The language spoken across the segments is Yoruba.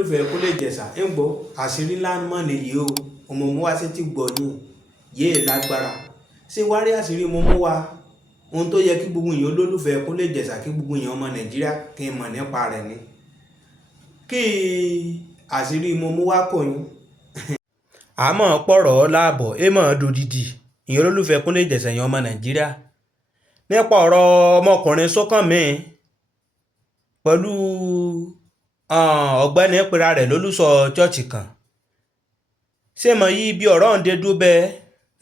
olólùfẹ́ kó lè jẹ̀sà ń gbọ́ àṣírí ńlá mọ́ nìyí o ọmọ mú wá sí ti gbọ́ yín yéè lágbára ṣé wá rí àṣírí mo mú wá ohun tó yẹ kí gbogbo èèyàn olólùfẹ́ kó lè jẹ̀sà kí gbogbo èèyàn ọmọ Nàìjíríà kí n mọ̀ nípa rẹ̀ ni kí àṣírí mo mú wá kò yín. àmọ́ pọ̀rọ̀ láàbọ̀ èèmọ̀ dòdìdì èèyàn olólùfẹ́ kó lè jẹ̀sà èèyàn ọmọ Nàìjíríà nípa ọ̀rọ̀ ọmọkùnrin Sunkanmi pẹ̀lú ọ̀gbẹ́ni pera rẹ̀ lólùsọ chọ́ọ̀chì kan ṣé mọ̀ yí bí ọ̀rọ̀ ń dé dúró bẹ́ẹ̀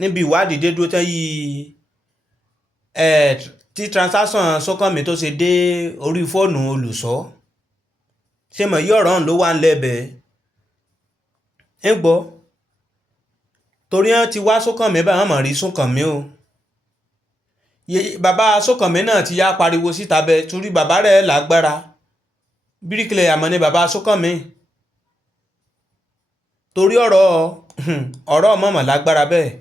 níbi ìwádìí dé dúró tán yìí tí transaction Sunkanmi tó ṣe dé orí fóònù olùsọ ṣé mọ̀ yí ọ̀rọ̀ ń ló wà ń lẹ́bẹ̀ẹ́ ń gbọ́ torí wọn ti wá Sunkanmi bá wọn mọ̀ rí Sunkanmi o bàbá Sunkanmi náà ti yá pariwo síta bẹ́ẹ̀ torí bàbá rẹ̀ lágbára bíríkìlẹ̀ àmọ́ ní bàbá Sunkanmi torí ọ̀rọ̀ mọ̀mọ̀ lágbára bẹ́ẹ̀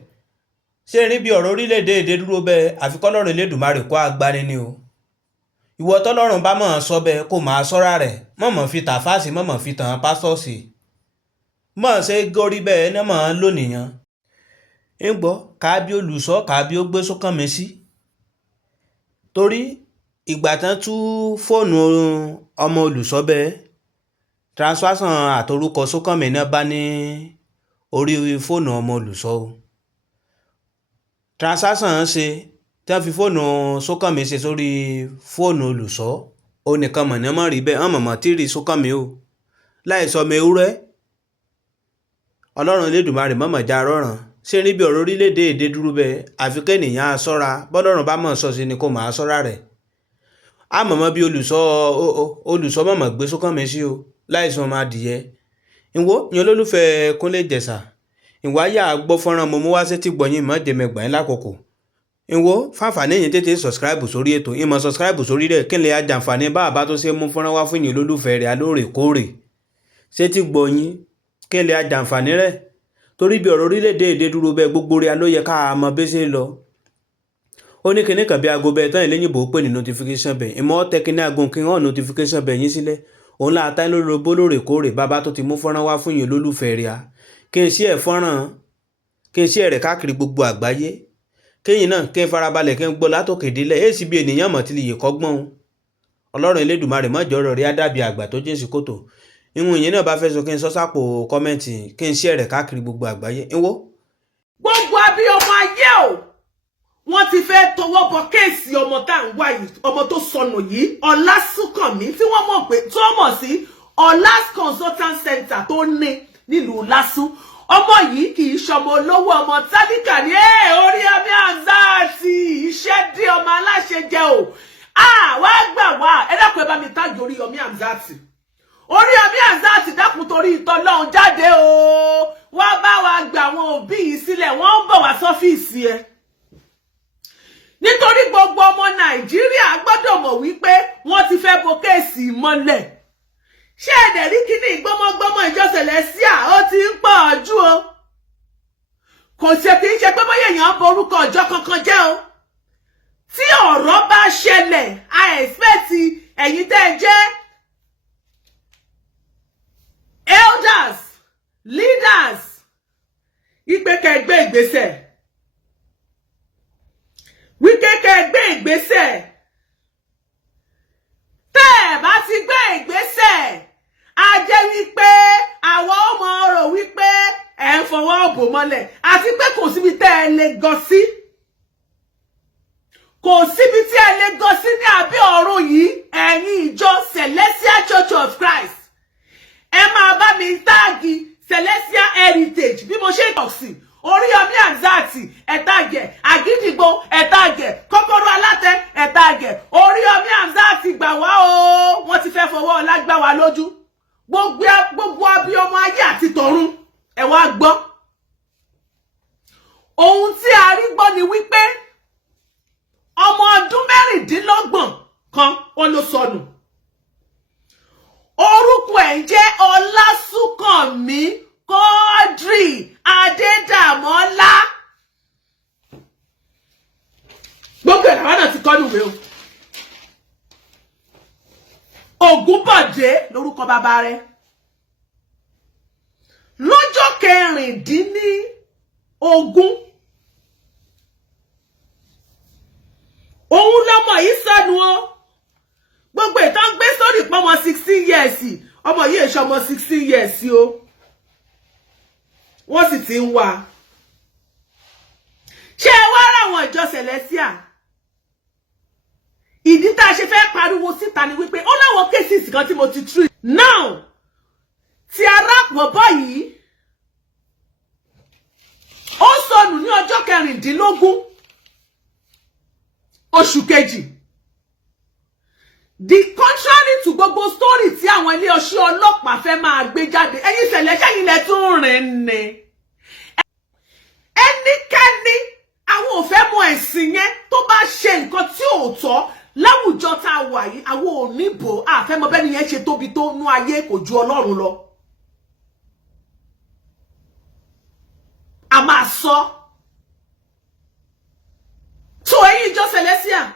ṣé rí bí ọ̀rọ̀ orílẹ̀-èdè èdè dúró bẹ́ẹ̀ àfikọ́ lọ́rùn Elédùmarè kó agbáni ni o ìwọ tọ́lọ́run bá mọ̀ sọ bẹ́ẹ̀ kó máa sọ́ra rẹ̀ mọ̀mọ̀ fi tàfáàsì mọ̀mọ̀ fi tàn pásọ̀sì mọ̀ ṣe górí bẹ́ẹ̀ ní mọ̀ lónìyàn ń gbọ́ kábí olùsọ kábí ó gbé Sunkanmi sí torí ìgbà tán tú fóònù ọmọ olùsọ bẹ́ẹ̀ transaction àtorúkọ Sunkanmi náà bá ní orí fóònù ọmọ olùsọ o transaction ṣe tí wọ́n fi fóònù Sunkanmi ṣe sórí fóònù olùsọ ó nìkan mọ̀nàmọ́ rí bẹ́ẹ̀ hàn mọ̀mọ́ tí rí Sunkanmi o láì sọ ọmọ ewúrẹ́ ọlọ́run Elédùmarè mọ̀mọ́ já rọ̀ràn ṣé níbi ọ̀rọ̀ orílẹ̀-èdè èdè dúró bẹ́ẹ̀ àfi kẹ́nìyàn á sọ́ra bọ́lọ́run bá mọ̀ sọ sí ni kó máa sọ́ra rẹ̀ àmọ̀mọ́ bí olùsọ mọ̀mọ́ gbé Sunkanmi sí o láìsàn ọmọ adìyẹ ìwọ yan olólùfẹ́ Kúnlé Ìjẹ̀ṣà ìwọ ayé àgbọ́ fọ́nrán mo mú wá sí ti gbọ̀yìn mọ́ dèmẹ̀gbọ̀n yín lákòókò ìwọ fáfàní yìí tètè subscribe sórí ètò ìmọ̀ subscribe sórí rẹ̀ kí n lè ajàǹfààní bá àbá tó ṣe mú fọ́nrán wá fún yín olólùfẹ́ rẹ̀ alóòrèkóòrè ṣé ti gbọ̀yìn kí n lè ajàǹfààní rẹ̀ torí bí ọ̀rọ̀ orílẹ̀-èdè èdè dúró bẹ́ẹ̀ gbogbo rẹ̀ ló yẹ ká mọ̀ bí ṣe lọ ó ní kíní kan bí aago bẹ́ẹ̀ tán ìlẹ́yìnbó pè ní notification bell ìmọ̀ tẹ kíní aago kí wọ́n notification bell yín sílẹ̀ òun láta ń lórobó lóòrèkóòrè bàbá tó ti mú fọ́nrán wá fún yín olólùfẹ́ rẹ̀ kí n ṣe ẹ̀ fọ́nrán kí n ṣe ẹ̀rẹ̀ káàkiri gbogbo àgbáyé kéyìn náà kí n farabalẹ̀ kí n gbọ́ látòkè délẹ̀ èsì bí ènìyàn mọ̀ tí lè yè kọ́gbọ́n ọlọ́run Elédùmarè mọ́jọ́ ọ̀rọ̀ rí àdàbí àgbà tó jẹ́ sí kòtò ìwọ̀n ìyẹn náà bá fẹ́ sọ kí n sọ sápò kọ́mẹ́ǹtì kí n ṣe ẹ̀rẹ̀ káàkiri gbogbo àgbáyé ìwọ. gbogbo abiyamọ ayé o wọ́n ti fẹ́ tọwọ́ bọ kéèsì ọmọ tá à ń wá yìí ọmọ tó sọnù yìí Ọlá Sunkanmi tí wọ́n mọ̀ pé tó mọ̀ sí Ọlá's Consultant Center tó ní nílùú Lásù ọmọ yìí kì í ṣọmọ olówó ọmọ tálíkà ní Oriyomi Hamzat iṣẹ́ dé ọmọ aláṣẹ jẹ o wá gbà wá ẹ dákun ẹ bá mi tájú Oriyomi Hamzat Oriyomi Hamzat dákun torí ìtọ́lọ́run jáde o wá bá wa gbà àwọn òbí yìí sílẹ̀ wọ́n ń bọ̀ wá sọ́fíìsì ẹ nítorí gbogbo ọmọ Nàìjíríà gbọ́dọ̀ mọ̀ wípé wọ́n ti fẹ́ bo kéèsì mọ́lẹ̀ ṣé ẹ̀dẹ̀ rí kíní gbọ́mọgbọ́mọ ìjọ Celestia ó ti ń pọ̀ jù o kò ṣe kì í ṣe pé bóyá èèyàn borúkọ ọjọ́ kankan jẹ́ o tí ọ̀rọ̀ bá ṣẹlẹ̀ a expect ẹ̀yin tẹ́ ẹ jẹ́ elders leaders ìgbẹ́kẹ̀ gbé ìgbésẹ̀ wíkẹ́kẹ́ gbé ìgbésẹ̀ tẹ́ ẹ̀ bá ti gbé ìgbésẹ̀ a jẹ́ wípé àwọn ọmọ rò wípé ẹ̀ ń fọwọ́ bò mọ́lẹ̀ àti pé kò síbi tẹ́ ẹ lè gọ sí kò síbi tí ẹ lè gọ sí ní abẹ́ ọ̀run yìí ẹ̀yin ìjọ Celestial Church of Christ ẹ máa bá mi táàgì Celestial Heritage bí mo ṣe ń tọ̀ sí Oriyomi Hamzat ẹ̀tàgẹ̀ àgídìgbò ẹ̀tàgẹ̀ kọ́kọ́rọ́ alátẹ ẹ̀tàgẹ̀ Oriyomi Hamzat gbà wá o wọ́n ti fẹ́ fọwọ́ ọlá gbà wá lójú gbogbo abiyamọ ayé àti tọ̀run ẹ wá gbọ́ ohun tí a rí gbọ́ ni wípé ọmọ ọdún mẹ́rìndínlọ́gbọ̀n kan wọ́n ló sọnù orúkọ ẹ̀ ń jẹ́ Ọlá Sunkanmi Quadri Adédàmọ́lá gbogbo ẹ̀rọ náà ti kọ́ níwèé o Ògúnbọ̀dé lórúkọ bàbá rẹ̀ kẹrìndínlógún òun lọmọ yìí sọnù o. Gbogbo ìtàn gbé sórí pọmọ 16 years ọmọ yìí èso ọmọ 16 years o. Wọ́n sì ti ń wá. Ṣé ẹ wá ráwọn ìjọ Celestial? Ìdí tá a ṣe fẹ́ pariwo síta ni wípé ó láwọn cases kan tí mo ti treat. Now tí arápọ̀ báyìí ó sọnù ní ọjọ́ kẹrìndínlógún oṣù kejì. The contrary to gbogbo story tí àwọn ilé ọṣẹ́ ọlọ́pàá fẹ́ máa gbé jáde. Ẹ̀yin Celestial yìí lẹ tún rìn ní. Ẹnikẹ́ni àwọn ò fẹ́ mọ ẹ̀sìn yẹn tó bá ṣe nǹkan tí ò tọ́ láwùjọ tá a wà yìí àwọn ò níbò àfẹ́ mọ bẹ́ni yẹn ṣe tóbi tó nú ayé kò ju Ọlọ́run lọ. A máa sọ. So ẹ̀yin ìjọ Celestial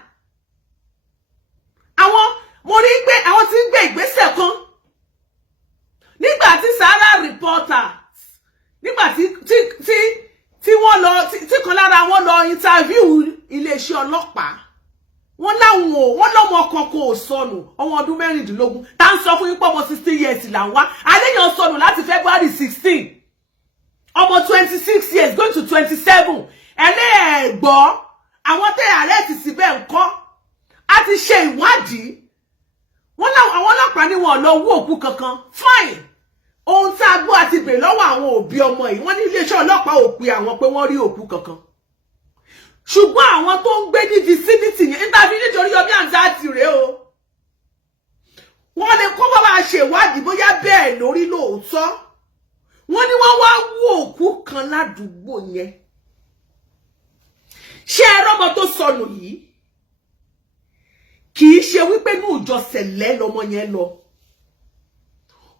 àwọn mo rí pé àwọn tí ń gbé ìgbésẹ̀ kan nígbà tí Sahara Reporters nígbà tí wọ́n lọ tí kan lára wọn lọ interview iléeṣẹ́ ọlọ́pàá wọ́n lọ́mọ kan kò sọnù ọmọ ọdún 16 tá ń sọ fún yín pé ọmọ 16 years là ń wá àléyàn sọnù láti February 16 ọmọ 26 years going to 27 ẹlẹ́ẹ̀gbọ́ àwọn tẹ́ ààrẹ ti síbẹ̀ ń kọ́ a ti ṣe ìwádìí wọ́n láwọn àwọn ọlọ́pàá ní wọn lọ wú òkú kankan fine ohun tá a gbọ́ àti bèrè lọ́wọ́ àwọn òbí ọmọ yìí wọ́n ní iléeṣẹ́ ọlọ́pàá ò pe àwọn pé wọ́n rí òkú kankan ṣùgbọ́n àwọn tó ń gbé ní vicinity yẹn nítorí Oriyomi Hamzat rèé o wọ́n lè kó bá wa ṣe ìwádìí bóyá bẹ́ẹ̀ lórí lóòótọ́ wọ́n ní wọ́n wá wú òkú kan ládùúgbò yẹn ṣé ẹ rọ́mọ tó sọnù yìí kì í ṣe wípé ní ìjọ Sẹ̀lẹ́ lọmọ yẹn lọ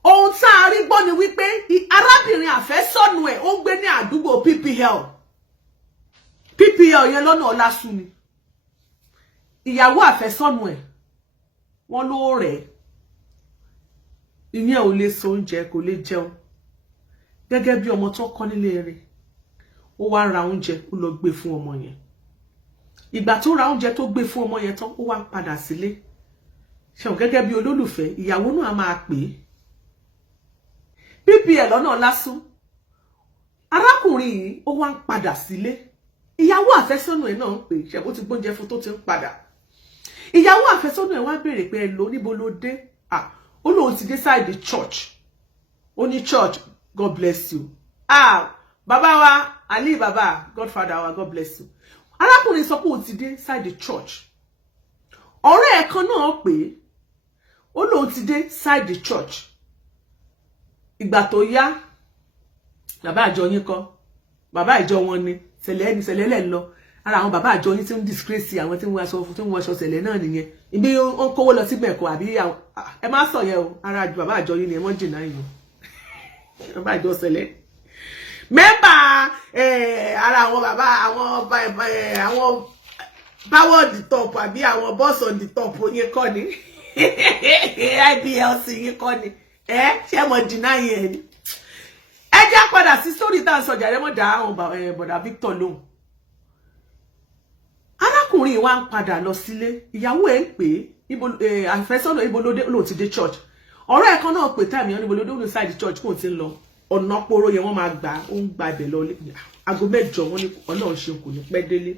ohun tá a rí gbọ́ ni wípé arábìnrin àfẹ́sọ́nù ẹ̀ ó ń gbé ní àdúgbò PPL yẹn lọ́nà Ọlásù ni ìyàwó àfẹ́sọ́nù ẹ̀ wọ́n ló rẹ̀ ìyẹn ò lè so oúnjẹ kò lè jẹun gẹ́gẹ́ bí ọmọ tó kọ́ nílé rẹ̀ ó wá ra oúnjẹ ó lọ gbé fún ọmọ yẹn ìgbà tó ra oúnjẹ tó gbé fún ọmọ yẹn tán ó wá ń padà sílé ṣeun gẹ́gẹ́ bí olólùfẹ́ ìyàwó náà máa pè é PPL lọ́nà Ọlásù arákùnrin yìí ó wá ń padà sílé ìyàwó àfẹ́sọ́nà ẹ̀ náà ń pè ṣẹ̀bó ti gbóúnjẹ fún tó ti ń padà ìyàwó àfẹ́sọ́nà ẹ̀ wá béèrè pé ẹ lọ níbo ló dé ó lóun ti dé side the church ó ní church God bless you bàbá wa Ali bàbá Godfather wa God bless you arákùnrin sọ pé ó ti dé side the church ọ̀rẹ́ ẹ̀ kan náà pé ó lóun ti dé side the church ìgbà tó yá bàbá àjọ yín kọ́ bàbá àjọ wọn ni Sẹ̀lẹ́ lẹ̀ lọ ara àwọn bàbá àjọ yín tí ń disgrace àwọn tí ń wọ aṣọ Sẹ̀lẹ́ náà nìyẹn ibi ó ń kówó lọ sí mẹ́kọ̀ọ́ àbí ẹ má sọ yẹn o ara bàbá àjọ yín ni ẹ mọ́ jìnnà yìí bàbá àjọ Sẹ̀lẹ́ mẹ́mbà ara àwọn bàbá àwọn power on the top àbí àwọn boss on the top yín kọ́ ni IBLC yín kọ́ ni ṣé mo jìnnà yẹn ni ẹ jẹ́ padà sí story tá à ń sọ jàre mọ́ dá àwọn bọ̀dà Victor lóhùn arákùnrin wa ń padà lọ sílé ìyàwó ẹ̀ ń pè é àfẹ́sọ́nà ibo ló dé lóun ti dé church ọ̀rẹ́ ẹ̀ kan náà pè táìmì yẹn níbo ló dé lóun side church kóun ti ń lọ ọ̀nà poro yẹn wọ́n máa gbà ó ń gba ibẹ̀ lọ aago 8 wọ́n ní Ọlọ́run ṣe kò ní pẹ́ délé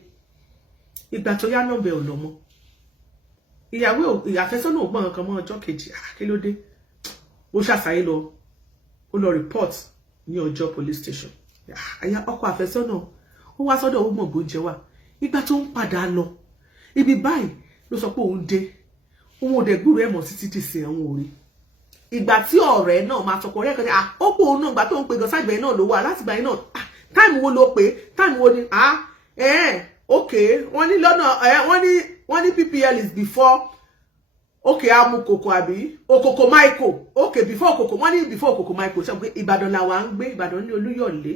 ìgbà tó yá nọ́mbà ẹ̀ ọ̀lọ́mọ ìyàwó àfẹ́sọ́nà ò gbọ́n kan mọ́ ọjọ́ kejì kí ló dé ó ṣàṣàyè lọ ó lọ report ní ọjọ́ police station àyà ọkọ àfẹ́sọ́nà ó wá sọ́dọ̀ ó mọ̀ gbóúnjẹ wà ìgbà tó ń padà lọ ibi báyìí ló sọ pé òun dé òun ò dẹ̀ gbúrò ẹ̀ mọ̀ títí ti sìn àwọn òrí ìgbà tí ọ̀rẹ́ náà máa sọkọ ọ̀rẹ́ kan ó pò òun náà ìgbà tó ń pe gan sáàgbẹ̀ náà ló wà láti gbà yín náà táìmù wo ló pé táìmù wo ni okay wọ́n ní lọ́nà wọ́n ní PPL is before okay amukoko àbí okoko Michael okay before okoko wọ́n ní before okoko Michael ṣe pé Ìbàdàn la wà ń gbé Ìbàdàn ní Olúyọ̀lé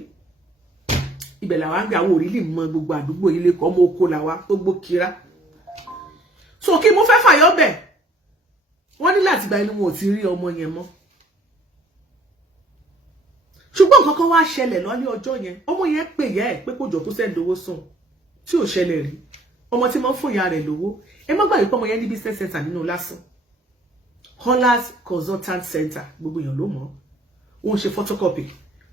ibẹ̀ la wà ń gbé àwọn orílẹ̀ mọ́ gbogbo àdúgbò ilé kan ọmọ oko la wà gbogbo kira so kí mo fẹ́ fàyọ́ bẹ̀ wọ́n ní láti gba inú wọn ò ti rí ọmọ yẹn mọ́ ṣùgbọ́n nǹkan kan wá ṣẹlẹ̀ lọ ní ọjọ́ yẹn ọmọ yẹn pè yẹ ẹ̀ pé kó jọ kó send owó sùn tí ò ṣẹlẹ̀ rí ọmọ tí mo ń fún ìyá rẹ̀ lówó ẹ má gbàgbé pé ọmọ yẹn ní business center nínú lásán Hollas Consultant Center gbogbo èèyàn ló mọ̀ wọ́n ṣe photocopy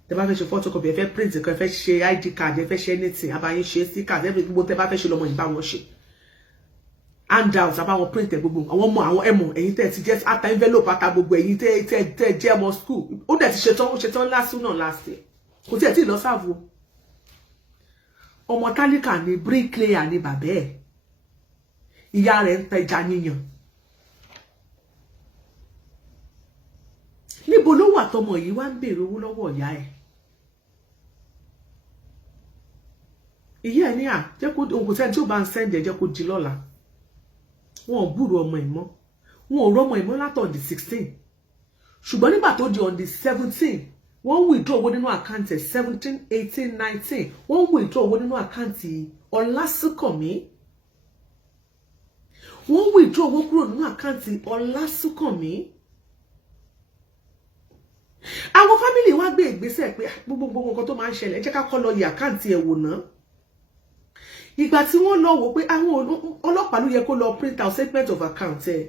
tẹ́ bá fẹ́ ṣe photocopy ẹ fẹ́ print kan ẹ fẹ́ ṣe ID card ẹ fẹ́ ṣe anything abayin ṣe sticker ẹ gbogbo tẹ́ bá fẹ́ ṣe lọ́mọ yìí bá wọn ṣe handouts abawọn print gbogbo àwọn ọmọ àwọn ẹmọ ẹ̀yin tẹ́ ti jẹ́ ata envelope ata gbogbo ẹ̀yin tẹ́ jẹ́ ọmọ school ó dẹ̀ ti ṣetán last year kò tí ẹ̀ tí ì lọ sáàbù ọmọ tálíkà ni bricklayer ni bàbá ẹ̀ ìyá rẹ̀ ń tẹja níyàn níbo ló wà tọmọ yìí wá ń béèrè owó lọ́wọ́ ìyá ẹ̀ ìyá ẹ̀ ní à jẹ́ kó òun kò sẹ́ni tí ó bá ń sẹ́ndẹ̀ jẹ́ kó di lọ́la wọn ò gbúrò ọmọ ìmọ̀ wọn ò rọ́mọ ìmọ̀ látọ̀ on the 16 ṣùgbọ́n nígbà tó di on the 17 wọ́n withdraw owó nínú àkáǹtì 17 18 19 wọ́n withdraw owó nínú àkáǹtì Ọlásùnkànmí wọ́n withdraw owó kúrò nínú àkáǹtì Ọlásùnkànmí àwọn fámìlì wa gbé ìgbésẹ̀ pé gbogbo nǹkan tó máa ń ṣẹlẹ̀ jẹ́ ká kọ́ lọ yẹ àkáǹtì ẹ̀ wò náà ìgbà tí wọ́n lọ wò pé àwọn ọlọ́pàá ló yẹ kó lọ print out statement of account ẹ̀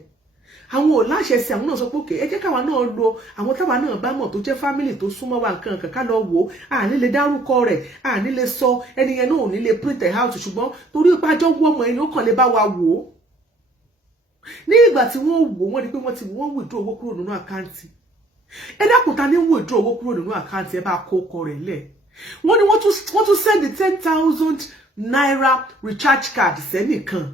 àwọn ò láṣẹ sí àwọn náà sọ pé òkè ẹ jẹ́ káwa náà lo àwọn táwa náà bá mọ̀ tó jẹ́ family tó súnmọ́ wa nǹkan kan ká lọ wò à ní lè dárúkọ rẹ̀ à ní lè sọ ẹni yẹn náà ò ní lè print ẹ̀ out ṣùgbọ́n torí pé àjọ wọ́ ọmọ ẹni ó kàn lè bá wa wò ó ní ìgbà tí wọ́n wò wọ́n ní pé wọ́n withdraw owó kúrò nínú àkáǹtì ẹ dákun ta ní withdraw owó kúrò nínú àkáǹtì ẹ bá kó ọkọ rẹ̀ lẹ̀ wọ́n ní wọ́n tún send 10,000 naira recharge card sẹ́nìkan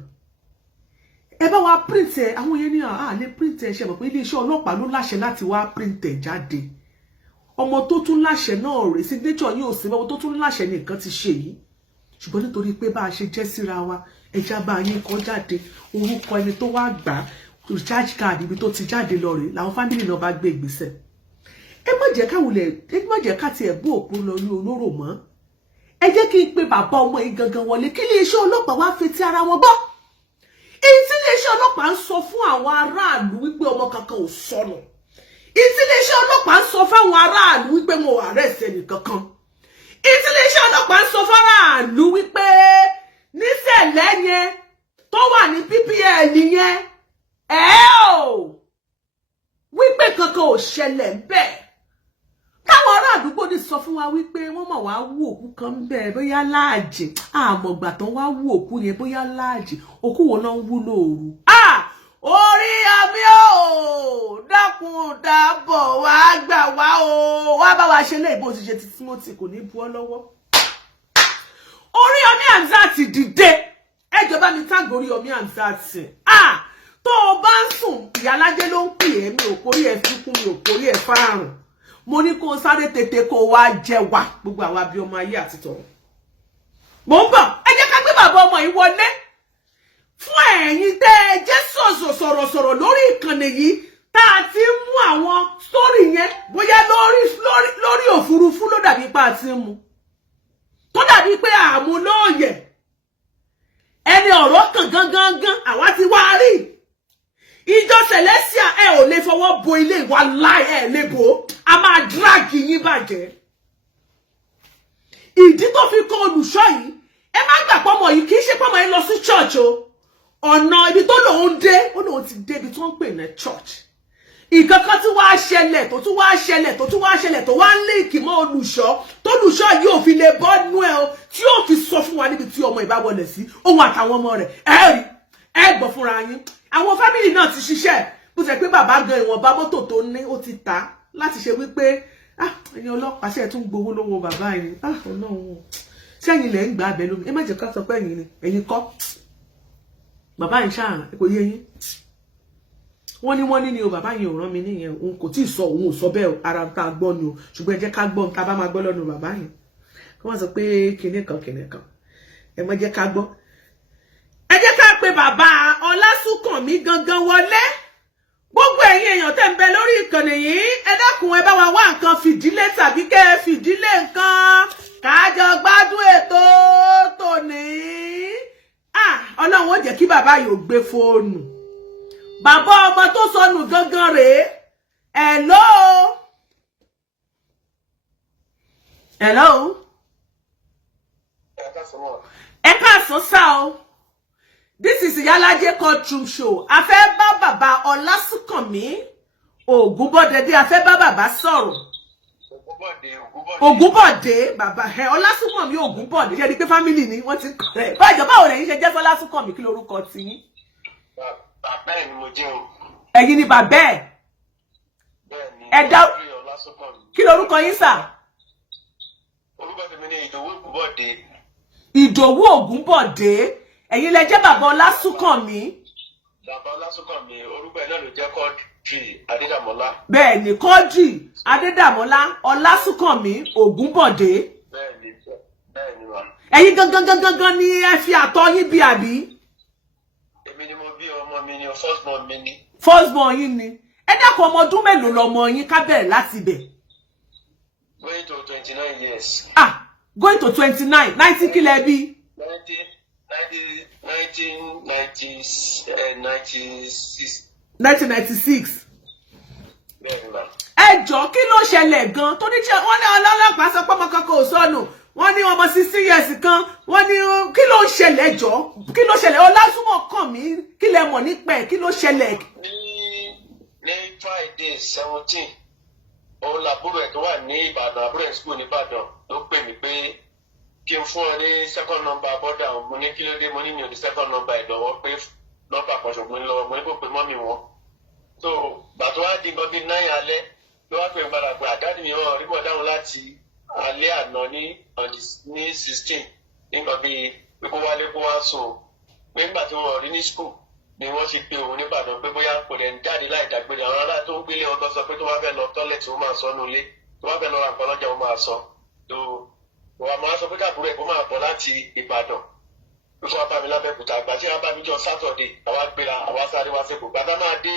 ẹ bá wa print ẹ àwọn yẹn ní lè print ẹ ṣe mọ̀ pé iléeṣẹ́ ọlọ́pàá ló láṣẹ láti wá print ẹ jáde ọmọ tó tún láṣẹ náà rèé signature yóò sí ọmọ tó tún láṣẹ ní nǹkan ti ṣe yìí ṣùgbọ́n nítorí pé bá a ṣe jẹ́ síra wa ẹja bá yín kọ jáde orúkọ ẹni tó wá gbà recharge card ibi tó ti jáde lọ rèé làwọn fámìlì náà bá gbé ìgbésẹ̀ ẹ má jẹ́ ká tiẹ̀ bó òpó lọ ní olóró mọ́ ẹ jẹ́ kí n pe bàbá ọmọ yìí gangan wọlé kí iléeṣẹ́ ọlọ́pàá wá fetí ara wọn gbọ́ èyí tí iléeṣẹ́ ọlọ́pàá ń sọ fún àwọn aráàlú wípé ọmọ kankan ò sọnù èyí tí iléeṣẹ́ ọlọ́pàá ń sọ fáwọn aráàlú wípé wọn ò arrest ẹnì kankan èyí tí iléeṣẹ́ ọlọ́pàá ń sọ fáráàlú wípé níṣẹ̀lẹ̀ yẹn tó wà ní PPL yẹn wípé kankan ò ṣẹlẹ̀ bẹ́ẹ̀ táwọn ará àdúgbò ní sọ fún wa wípé wọ́n mọ̀ wá wú òkú kan bẹ́ẹ̀ bóyá láàjì àmọ̀gbà tán wá wú òkú yẹn bóyá láàjì òkú wo náà ń wú lóòru. Oriyomi o dákun dábọ̀ wá gbà wá o wá bá wa ṣe léyìí bó ti ṣe ti Timothy kò ní bu ọ́ lọ́wọ́. Oriyomi Hamzat dìde ẹjọ́ bá mi tag Oriyomi Hamzat tó o bá ń sùn ìyálájẹ́ ló ń pè é mi ò kórí ẹ̀ fíkún mi ò kórí ẹ̀ fárùn mo ní kó sáré tètè kó wá jẹ wá gbogbo àwa bí ọmọ ayé àti tọ̀run mo ń bọ̀ ẹ jẹ́ ká gbé bàbá ọmọ yìí wọlé fún ẹ̀yin tẹ́ ẹ jẹ́ sọ̀rọ̀ lórí ìkànnì yìí tá a ti mú àwọn sítórì yẹn bóyá lórí òfurufú ló dàbí pé a ti mú tó dàbí pé àmú lóòyẹ ẹni ọ̀rọ̀ kan gangan àwa ti wá rí ìjọ Celestia ẹ ò lè fọwọ́ bo ilé ìwà láì ẹ lè bò a máa dráàgì yín bàjẹ́ ìdí tó fi kọ olùṣọ́ yìí ẹ má gbà pọ́mọ yìí kì í ṣe pọ́mọ yìí lọ sí church o ọ̀nà ibi tó lòun dé ó lòun ti dé ibi tó ń pè ní church ìkankan tí wàá ṣẹlẹ̀ tó tún wàá ṣẹlẹ̀ tó tún wàá ṣẹlẹ̀ tó wàá líǹkì mọ́ olùṣọ́ tó olùṣọ́ yìí ò fi lè bọ́ nú ẹ o tí yóò fi sọ fún wa níbi tí ọmọ ìbá wọlé sí òun àtàwọn ọmọ rẹ̀ ẹ gbọ́ fúnra yín àwọn fámìlì náà ti ṣiṣẹ́ bó ṣe pé bàbá gan ìwọ̀nba mọ́tò tó ní ó ti ta láti ṣe wípé ẹni ọlọ́pàá ṣe tún gbowó lọ́wọ́ bàbá yìí ọlọ́run sẹ́yìn lẹ́ ń gbà abẹ lómi ẹ má jẹ́ ká sọ pé ẹ̀yin ni ẹ̀yin kọ́ bàbá yìí ṣáà kò yé yín wọ́n ní ni o bàbá yìí ò rán mi nìyẹn òun kò tí ì sọ òun ò sọ bẹ́ẹ̀ ara tá a gbọ́ ni o ṣùgbọ́n ẹ jẹ́ ká gbọ́ tá a bá máa gbọ́ lọ́nu bàbá yìí kí wọ́n sọ pé kinní kan ẹ má jẹ́ ká gbọ́ ẹ jẹ́ ká pe bàbá Ọlásùnkànmí gangan wọlé gbogbo ẹ̀yin èèyàn tẹ́ ń bẹ lórí ìkànnì yìí ẹ dákun ẹ bá wa wá nǹkan fìdílé tàbí kẹ́ ẹ fìdílé nǹkan kájọ gbádùn ètò tòní Ọlọ́run ó jẹ́ kí bàbá yìí ò gbé fóònù bàbá ọmọ tó sọnù gangan rèé hello Hello. Ẹ káàsán sá o. This is Iyalaje Courtroom Show. A fẹ́ bá bàbá Sunkanmi Ogunbode, a fẹ́ bá bàbá sọ̀rọ̀. Ogunbode, bàbá Sunkanmi Ogunbode. Ṣé di pé family ni wọ́n ti ń kọ̀rẹ́. Bájọ́ báwo lẹ̀yin ṣe jẹ́ Sunkanmi, kí lorúkọ ti yín? Bàbá ẹ̀ ni mo jẹ́ o. Ẹ̀yin ni bàbá ẹ̀. Bẹ́ẹ̀ni. Ẹ dá kí lorúkọ yín sà? Orúkọ tèmi ni Ìdòwú Ògúnbọ̀dé. Ìdòwú Ògúnbọ̀dé. Ẹ̀yin lẹ jẹ́ bàbá Sunkanmi. Bàbá Sunkanmi, orúkọ ẹ̀ náà ló jẹ́ Quadri Adédàmọ́lá. Bẹ́ẹ̀ni, Quadri Adédàmọ́lá Sunkanmi Ògúnbọ̀dé. Bẹ́ẹ̀ni wà. Ẹ̀yin gangan ni ẹ fi àtọ̀ yín bí àbí? Èmi ni mo bí ọmọ mi ni first born mi ni. First born yín ni. Ẹ dákun ọmọ ọdún mélòó lọmọ yín ká bẹ̀rẹ̀ láti bẹ̀? Going to 29 years. Going to 29. 90 kí lẹ bí? 1996. Ẹ jọ̀ọ́ kí ló ṣẹlẹ̀ gan? Tó ní wọ́n ní ọlọ́pàá sọ pé ọmọ kankan ò sọnù. Wọ́n ní ọmọ 16 years kan. Wọ́n ní kí ló ṣẹlẹ̀ jọ̀ọ́? Kí ló ṣẹlẹ̀? Sunkanmi, kí lẹ mọ̀ nípa ẹ̀? Kí ló ṣẹlẹ̀? Ní Friday 17, òun làbúrò ẹ̀ tó wà ní Ìbàdàn, àbúrò ẹ̀ school ní Ìbàdàn ló pè mí pé kí n fún ọ ní second number bọ́dà. Mo ní kí ló dé, mo ní mi ò ní second number ìdánwò pé nọ́mbà kan ṣùgbọ́n lọ́wọ́, mo ní kó pe mọ́mì wọn. So gbàtọ́ wá di nǹkan bíi 9 alẹ́ ló wá pè mí padà pé àdáàdì mi hàn rí bọ̀ dáhùn láti alẹ́ àná ní 16 nǹkan bíi pé kó wálé kó wá sùn. Pé nígbà tí wọ́n rí ní school ni wọ́n ti pe òun nìbàdàn pé bóyá kò lè ń jáde láì dágbére. Àwọn ará tó ń gbélé ọgbọ́n sọ pé tó bá fẹ́ lọ tọ́lẹ̀tì ó máa sọ nulẹ̀, tó bá fẹ́ lọ ra nǹkan lọ́jà ó máa sọ. Wà máa sọ pé káàbúrò ẹ̀ kó máa bọ̀ láti Ìbàdàn ló fún abámi lábẹ́kúta. Àgbà tí abámi jọ Sátọ̀dé àwa gbéra àwa sáré wá sẹ́kù. Gbàdá máa dé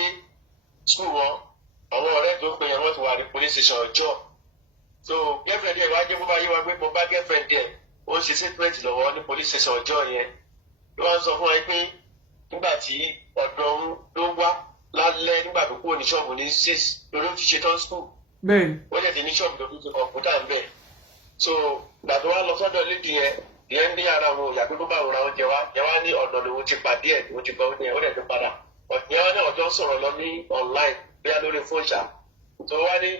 skul wọn, àwọn ọ̀rẹ́ tó ń pè yẹn wọ́n ti wà ní police station ọjọ́. So girlfriend ẹ̀ wá jẹ́ bó bá yé wa pé mo bá girlfriend ẹ̀ ó ń ṣe statement lọ́wọ́ ní police station ọjọ́ yẹn. Ló wá ń sọ fún wa pé nígbà tí ọ̀dọ̀ òun ló wá lálẹ́ nígbà tó kúrò ní ṣọ́ọ̀bù ní 6 lórí ó ti ṣe tán skul. Ó jẹ́ ti ní ṣọ́ọ̀bù tó fi ṣe kọ̀ǹpútà ń bẹ̀. So ìgbà tó wá lọ sọ́dọ̀ lédi yẹn ìyẹn ní ara wọn òyà pé kó bá òun ra oúnjẹ wá yẹn wá ní ọ̀dọ̀ lòun ti pàdé ẹ̀ òun ti gba oúnjẹ ó dẹ̀ tó padà. Ọ̀dẹ̀ wọn náà ọjọ́ sọ̀rọ̀ lọ ní online bóyá lórí fóònù ṣá. So wá ní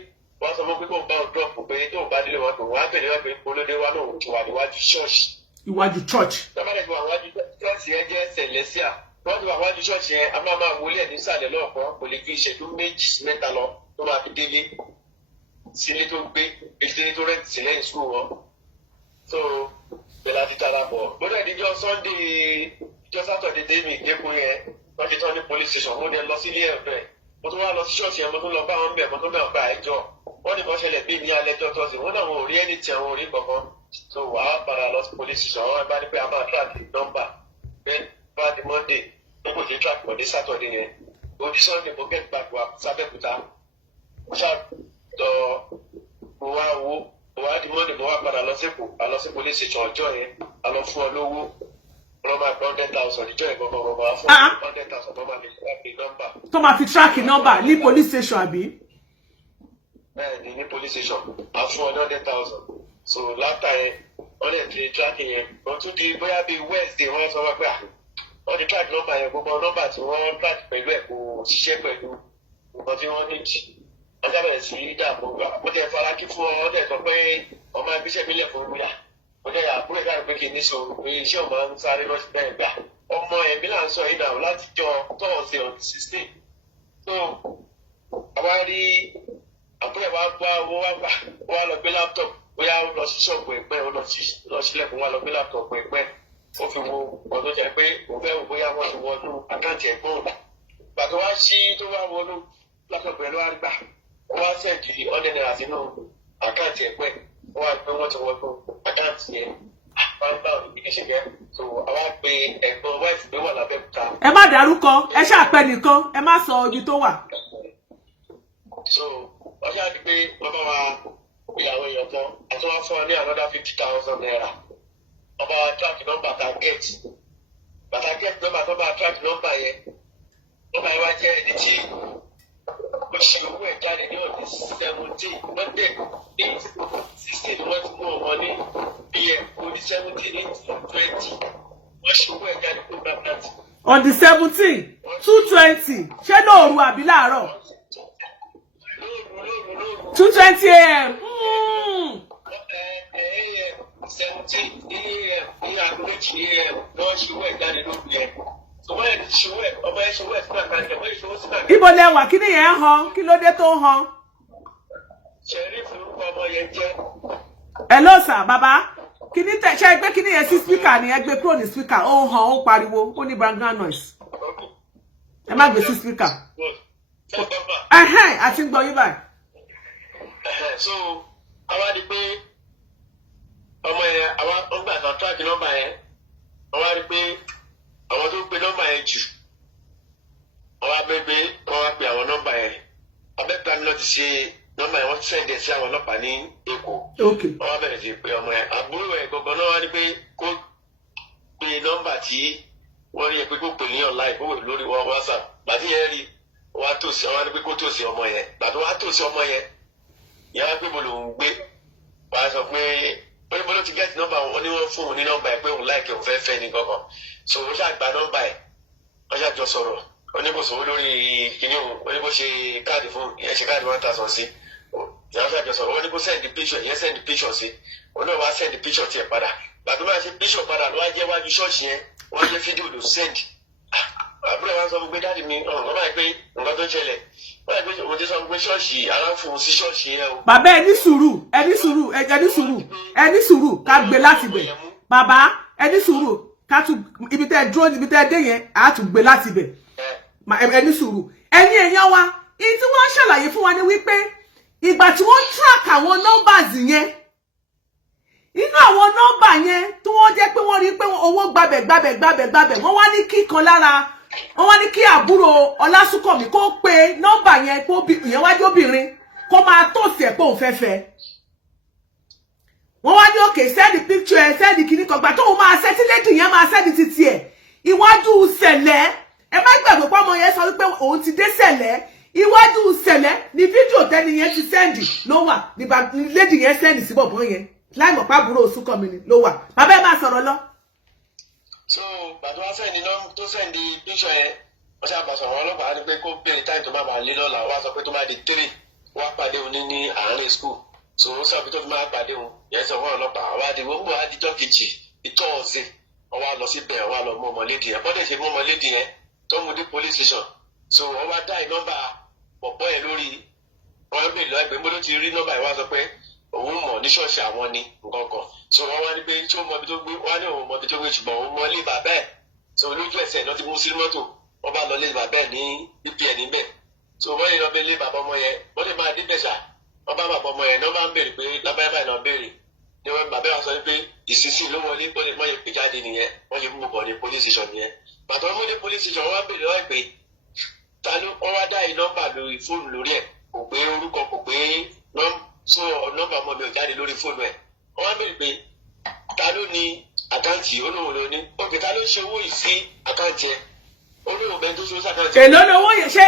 wọ́n sọ fún pé kó bá òun drop pé tó bá délé wọn tó wọ́n á bèrè wọn pé polódé wa náà òun ti wà níwájú ṣọ́ọ̀ṣì. Iwájú church. Tọ́mọdé ti wà níwájú ṣọ́ọ̀ṣì yẹn jẹ́ Celestia. Wọ́n ti wà níwájú ṣọ́ọ̀ṣì yẹn a máa wọlé ẹ̀ nísàlẹ̀ lọ́ọ̀kan kò lè fi ìṣẹ́jú 2-3 lọ tó máa fi délé sílé tó gbé ilé tó rẹ́ǹtì sílẹ̀ ìṣú wọn. So bẹ́ẹ̀ láti darapọ̀ lórí ẹ̀díjọ́ Sunday ìjọ Saturday dé mi ìdẹ́kun yẹn wọ́n ti tán ní police station mo dẹ̀ lọ sílé ẹ̀fẹ̀ mo tún wá lọ sí ṣọ́ọ̀ṣì yẹn mo tún lọ bá wọn bẹ̀ mo tún bẹ̀ gba ẹjọ́ wọ́n ní kan ṣẹlẹ̀ bí ní alẹ́ tọ́tọ́sí wọ́n náà wọn ò rí ẹni tí àwọn ò rí kankan. So wàá padà lọ sí police station àwọn ẹ̀bá ní pé a máa track nọ́mbà bẹ́ẹ̀ bá di Monday ní kò sí track mọ̀ ní Saturday yẹn odi Sunday mo get back wa sábẹ́kúta mo ṣàtọ̀ mo wá owó mo wá di Monday mo wá padà lọ sí police station ọjọ́ yẹn a lọ fún ọ lówó wọ́n máa gbọ́ 100,000 ìjọ yẹn gbọ́ngàn wọ́n máa fún 100,000 wọ́n máa fi track nọ́mbà. Tó máa fi track nọ́mbà ní police station àbí? Bẹ́ẹ̀ni ní police station a fún ọ 100,000. So láta yẹn wọ́n lè fi track yẹn wọ́n tún di bóyá bíi Wednesday wọ́n sọ wọ́n pé wọ́n ti track nọ́mbà yẹn gbogbo nọ́mbà tí wọ́n track pẹ̀lú ẹ̀ kò ṣiṣẹ́ pẹ̀lú nǹkan tí wọ́n need. Wọ́n jábẹ̀ sí dààmú mo tẹ̀ farakí fún ọ wọ́n tẹ̀ sọ pé ọmọ agbésẹ́ mi lẹ̀ fún mi mo tẹ̀ àbúrò ìdáhùn pé kì í ní so pé iṣẹ́ ò máa ń sáré lọ́sí bẹ́ẹ̀ gbà ọmọ ẹ̀mí là ń sọ yìí náà láti jọ Thursday on 16. So àwa rí àbúrò wa gbá owó wa gbà wọ́n á lọ gbé laptop bóyá ó lọ sí ṣọ́ọ̀bù ẹ̀pẹ́ ó lọ sílẹ̀kùn wá lọ gbé laptop ẹ̀pẹ́ ó fi wo ọdún jẹ́ pé òun fẹ́ wò bóyá wọ́n ti wọnú àkáǹtì ẹ̀gbọ́n òun. Gbàtọ́ wá sí tó wá wọnú laptop ẹ̀ ló wá gbà ó wá sẹ́ǹdì $100 sínú àkáǹtì ẹ̀pẹ́ ó wá pé wọ́n ti wọnú àkáǹtì yẹn bá òní kí ṣe jẹ́. So àwa pe ẹ̀gbọ́n wáìfù pé wà lábẹ́òkúta. Ẹ má dárúkọ ẹ ṣàpẹ nìkan ẹ má sọ ibi tó wà. So wọ́n ṣáà di pé wọ́n bá wa ìyàwó èèyàn kan àti wọ́n fún ọ ní another 50,000 naira. Wọ́n bá wa track nọ́mbà bàtà get nọ́mbà tó bá track nọ́mbà yẹn. Wọ́n bá wá jẹ́ ẹni tí ó ṣe owó ẹ̀ jáde ní ọ̀dẹ̀ 17 Monday 8 16 wọ́n ti mú On the 17th, 2:20. Ṣé lóòru àbí láàárọ̀? 2:20 a.m. 17 a.m. a.m. No, she went down the road there. So when she went, she went back and when she was back. Ibo lẹ wà, kí ni yẹn hàn? Kí ló dé tó hàn? Sheriff ọmọ yẹn jẹ́. Hello sir, baba. Kí ni tẹ ṣe gbé kí ni yẹn sí speaker ni ẹ gbé pro ni speaker. Ó hàn, ó pariwo, ó ní background noise. Ẹ má gbé sí speaker. Àti ń gbọ́ yín báyìí. So, àwa di pé ọmọ yẹn àwa ó gbà kan track number yẹn. Àwa rí pé àwọn tó pe number yẹn jù. Àwa bẹ̀bẹ̀ wọ́n wá pe àwọn number yẹn. Abẹ́ta mi lọ ti ṣe number yẹn wọ́n send ẹ̀ sí àwọn ọlọ́pàá ní Èkó. Wọ́n wá bẹ̀rẹ̀ sí pé ọmọ yẹn. Àbúrò ẹ̀ gbọ̀ngàn náà wá ní pé kó pe number tí wọ́n rí ẹ pé kó pè ní online kó wè lórí WhatsApp. Gbàtí yẹn rí wọ́n á tòsí àwọn á ní pé kó tòsí ọmọ yẹn. Gbàtí wọ́n á tòsí ọmọ yẹn. Ìyá wa pé mo lòún gbé. Wọ́n á sọ pé bó ló ti get number wọn ní wọ́n fún òun ní number ẹ̀ pé òun láìkẹ́ òun fẹ́ fẹ́ ní kankan. So ó ṣàgbà number ẹ̀ wọ́n ṣàjọ sọ̀rọ̀ oníbòsòwò lórí kìnìún òun oníbò ṣe káàdì fún ìyẹn ṣe káàdì 1,000 sí. Ìyá ṣàjọ sọ̀rọ̀ oníbò send picture ìyẹn send picture sí. Òun náà wá send picture tiẹ̀ padà. Gbàtí wọ́n máa ṣe picture padà ló wá jẹ́ wájú ṣọ́ọ̀ṣì yẹn wọ́n jẹ́ fídíò ló send. Àbúrò wa sọ fún pé dáàdì mi wọ́n máa pé nǹkan tó ń ṣẹlẹ̀ wọ́n máa pé òun ti sọ fún pé ṣọ́ọ̀ṣì aláǹfọ̀ọ́ sí ṣọ́ọ̀ṣì yẹn o. Bàbá ẹ ní sùúrù ká gbé láti bẹ̀. Bàbá ẹ ní sùúrù ká tún ibi tẹ́ dúró ibi tẹ́ dé yẹn á tún gbé láti bẹ̀. Ẹ ní sùúrù. Ẹ̀yin èèyàn wa, èyí tí wọ́n ṣàlàyé fún wa ni wípé ìgbà tí wọ́n track àwọn numbers yẹn, inú àwọn nọ́mbà yẹn tí wọ́n jẹ́ pé wọ́n rí pé owó gbabẹ̀ wọ́n wá ní kí kan lára wọ́n wá ní kí àbúrò Ọlásùnkànmí kó pe nọ́mbà yẹn kó ìyẹn wájú obìnrin kó máa tòsí ẹ̀ pé òun fẹ́ fẹ́. Wọ́n wá ní òkè sẹ́ẹ̀dì picture ẹ̀ sẹ́ẹ̀dì kìíní kan gbà tóun máa sẹ́ẹ̀tì lẹ́dì yẹn máa sẹ́ẹ̀dì títí ẹ̀ iwájú Sẹ̀lẹ̀. Ẹ má gbàgbé pé ọmọ yẹn sọ wípé òun ti dé Sẹ̀lẹ̀ iwájú Sẹ̀lẹ̀ ni fídíò tẹ́ni yẹn ti sẹ́ẹ̀dì ló wà ní lẹ́dì yẹn sẹ́ẹ̀dì sí bọ̀bọ̀ yẹn láì mọ̀ pàbúrò Sunkanmi ni ló wà. Bàbá ẹ máa sọ̀rọ̀ lọ. So gbàtọ́ wá sẹ́ni tó sẹ́ni píṣọ̀ yẹn wọ́n ṣe àbàṣọ àwọn ọlọ́pàá ní pé kó béèrè táyì tó má bàa lé lọ́la wá sọ pé tó má di 3 wá pàdé òun ní àárín school. So ó sọ pé tó fi máa pàdé òun yẹn sọ fún ọlọ́pàá wá di gbogbo àdìjọ́ kejì ìtọ́ọ̀sẹ̀ wọ́n wá lọ síbẹ̀ wọ́n wá lọ mú ọmọlédì yẹn bọ́dẹ̀ ṣe mú ọmọlédì yẹn tó mú dé police station. So wọ́n wá dá nọ́mbà pọ̀pọ̀ yẹn lórí wọ́n bèèrè lọ́wọ́ pé mo ló ti rí nọ́mbà yẹn wá sọ pé òun mọ̀ ní ṣọ́ọ̀ṣì àwọn ni nǹkan kan. So wọ́n wá ní pé tí ó mọ ibi tó gbé wọ́n ní òun mọ ibi tó gbé ṣùgbọ́n òun mọ ilé bàbá ẹ̀. So lójú ẹsẹ̀ náà ti mú sí mọ́tò wọ́n bá lọ ilé bàbá ẹ̀ ní bpn níbẹ̀. So wọ́n yìí lọ bẹ ilé bàbá ọmọ yẹn wọ́n lè máa dín bẹ̀ṣà wọ́n bá bàbá ọmọ yẹn náà máa ń béèrè pé lábáyá báyìí náà béèrè ni wọ́n bàbá wa sọ pé ìsinsìn ló wọlé wọ́n lè mọ ìpè jáde nìyẹn wọ́n lè mú bọ̀ ní police station nìyẹn. bàtà wọn mú ní police station wọ́n wá béèrè lọ́wọ́ pé ta ló wọ́n wá dá nọ́mbà lórí fóònù lórí ẹ̀ kò pé orúkọ kò pé so nọ́mbà ọmọ mi ò jáde lórí fóònù ẹ̀ wọ́n wá béèrè pé ta ló ní àkáǹtì olóhùn ló ní òkè ta ló ṣe owó yìí sí àkáǹtì ẹ̀ olóhùn bẹ́ẹ̀ tó ṣe sàkáǹtì. Èló lówó yẹn ṣe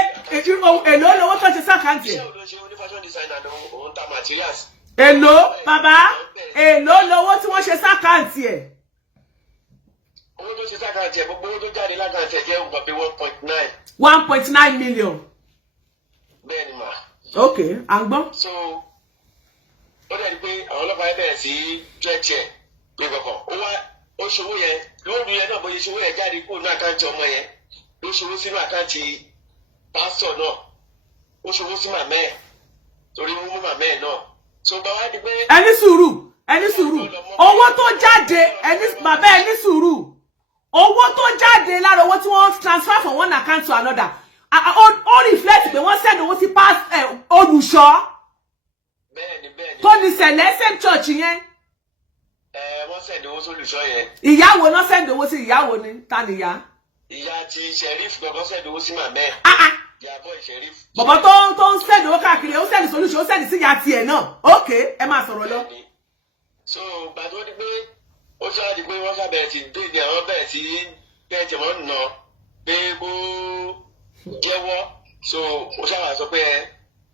èló lówó tó ṣe sàkáǹtì ẹ̀. iṣẹ́ òun ṣe oní fashion designer ló òun ta materials. Èló bàbá èló lówó tí wọ́n ṣe sàkáǹtì ẹ̀. owó tó ṣe sàkáǹtì ẹ̀ gbogbo owó tó jáde lákáǹtì ẹ̀ jẹ́ nǹkan bí 1.9. 1.9 million. bẹ́ẹ̀ ni mà. Ok, à ń gbọ́. So ó dẹ̀ ní pé àwọn ọlọ́pàá bẹ̀rẹ̀ sí dírẹ́tì ẹ̀ pé kọ̀ọ̀kan ó ṣòwò yẹn lóòrùn yẹn náà bóyá ṣòwò yẹn jáde kúrò ní àkáǹtì ọmọ yẹn ló ṣòwò sínú àkáǹtì pásítọ̀ náà ó ṣòwò sí màmá ẹ̀ torí mú màmá ẹ̀ náà. So bá wá di pé. ẹni sùúrù owó tó jáde bàbá ẹni sùúrù owó tó jáde lára owó tí wọ́n transfer from one account to another ó reflect pé wọ́n send owó sí olùṣọ́ tó ní Sẹ̀lẹ̀ same church yẹn. Wọ́n send owó sí olùṣọ́ yẹn. Ìyàwó náà send owó sí ìyàwó ni ta ni ìyá. Ìyá ti Sheriff gbọ́dọ̀ send owó sí màmá ẹ̀. Ìyàbọ̀ Sheriff. Bọ̀bọ̀ tó ń send owó káàkiri ó send solution ó send sí ìyá tiẹ̀ náà. Ok, ẹ máa sọ̀rọ̀ lọ. So gbàdúrà di pé ó ṣáà di pé wọ́n ṣàbẹ̀rẹ̀ sí dé ní àwọn bẹ̀rẹ̀ sí bẹ́ẹ̀ tí wọ́n nà pé kó jẹ́wọ́. So ó ṣàwà sọ pé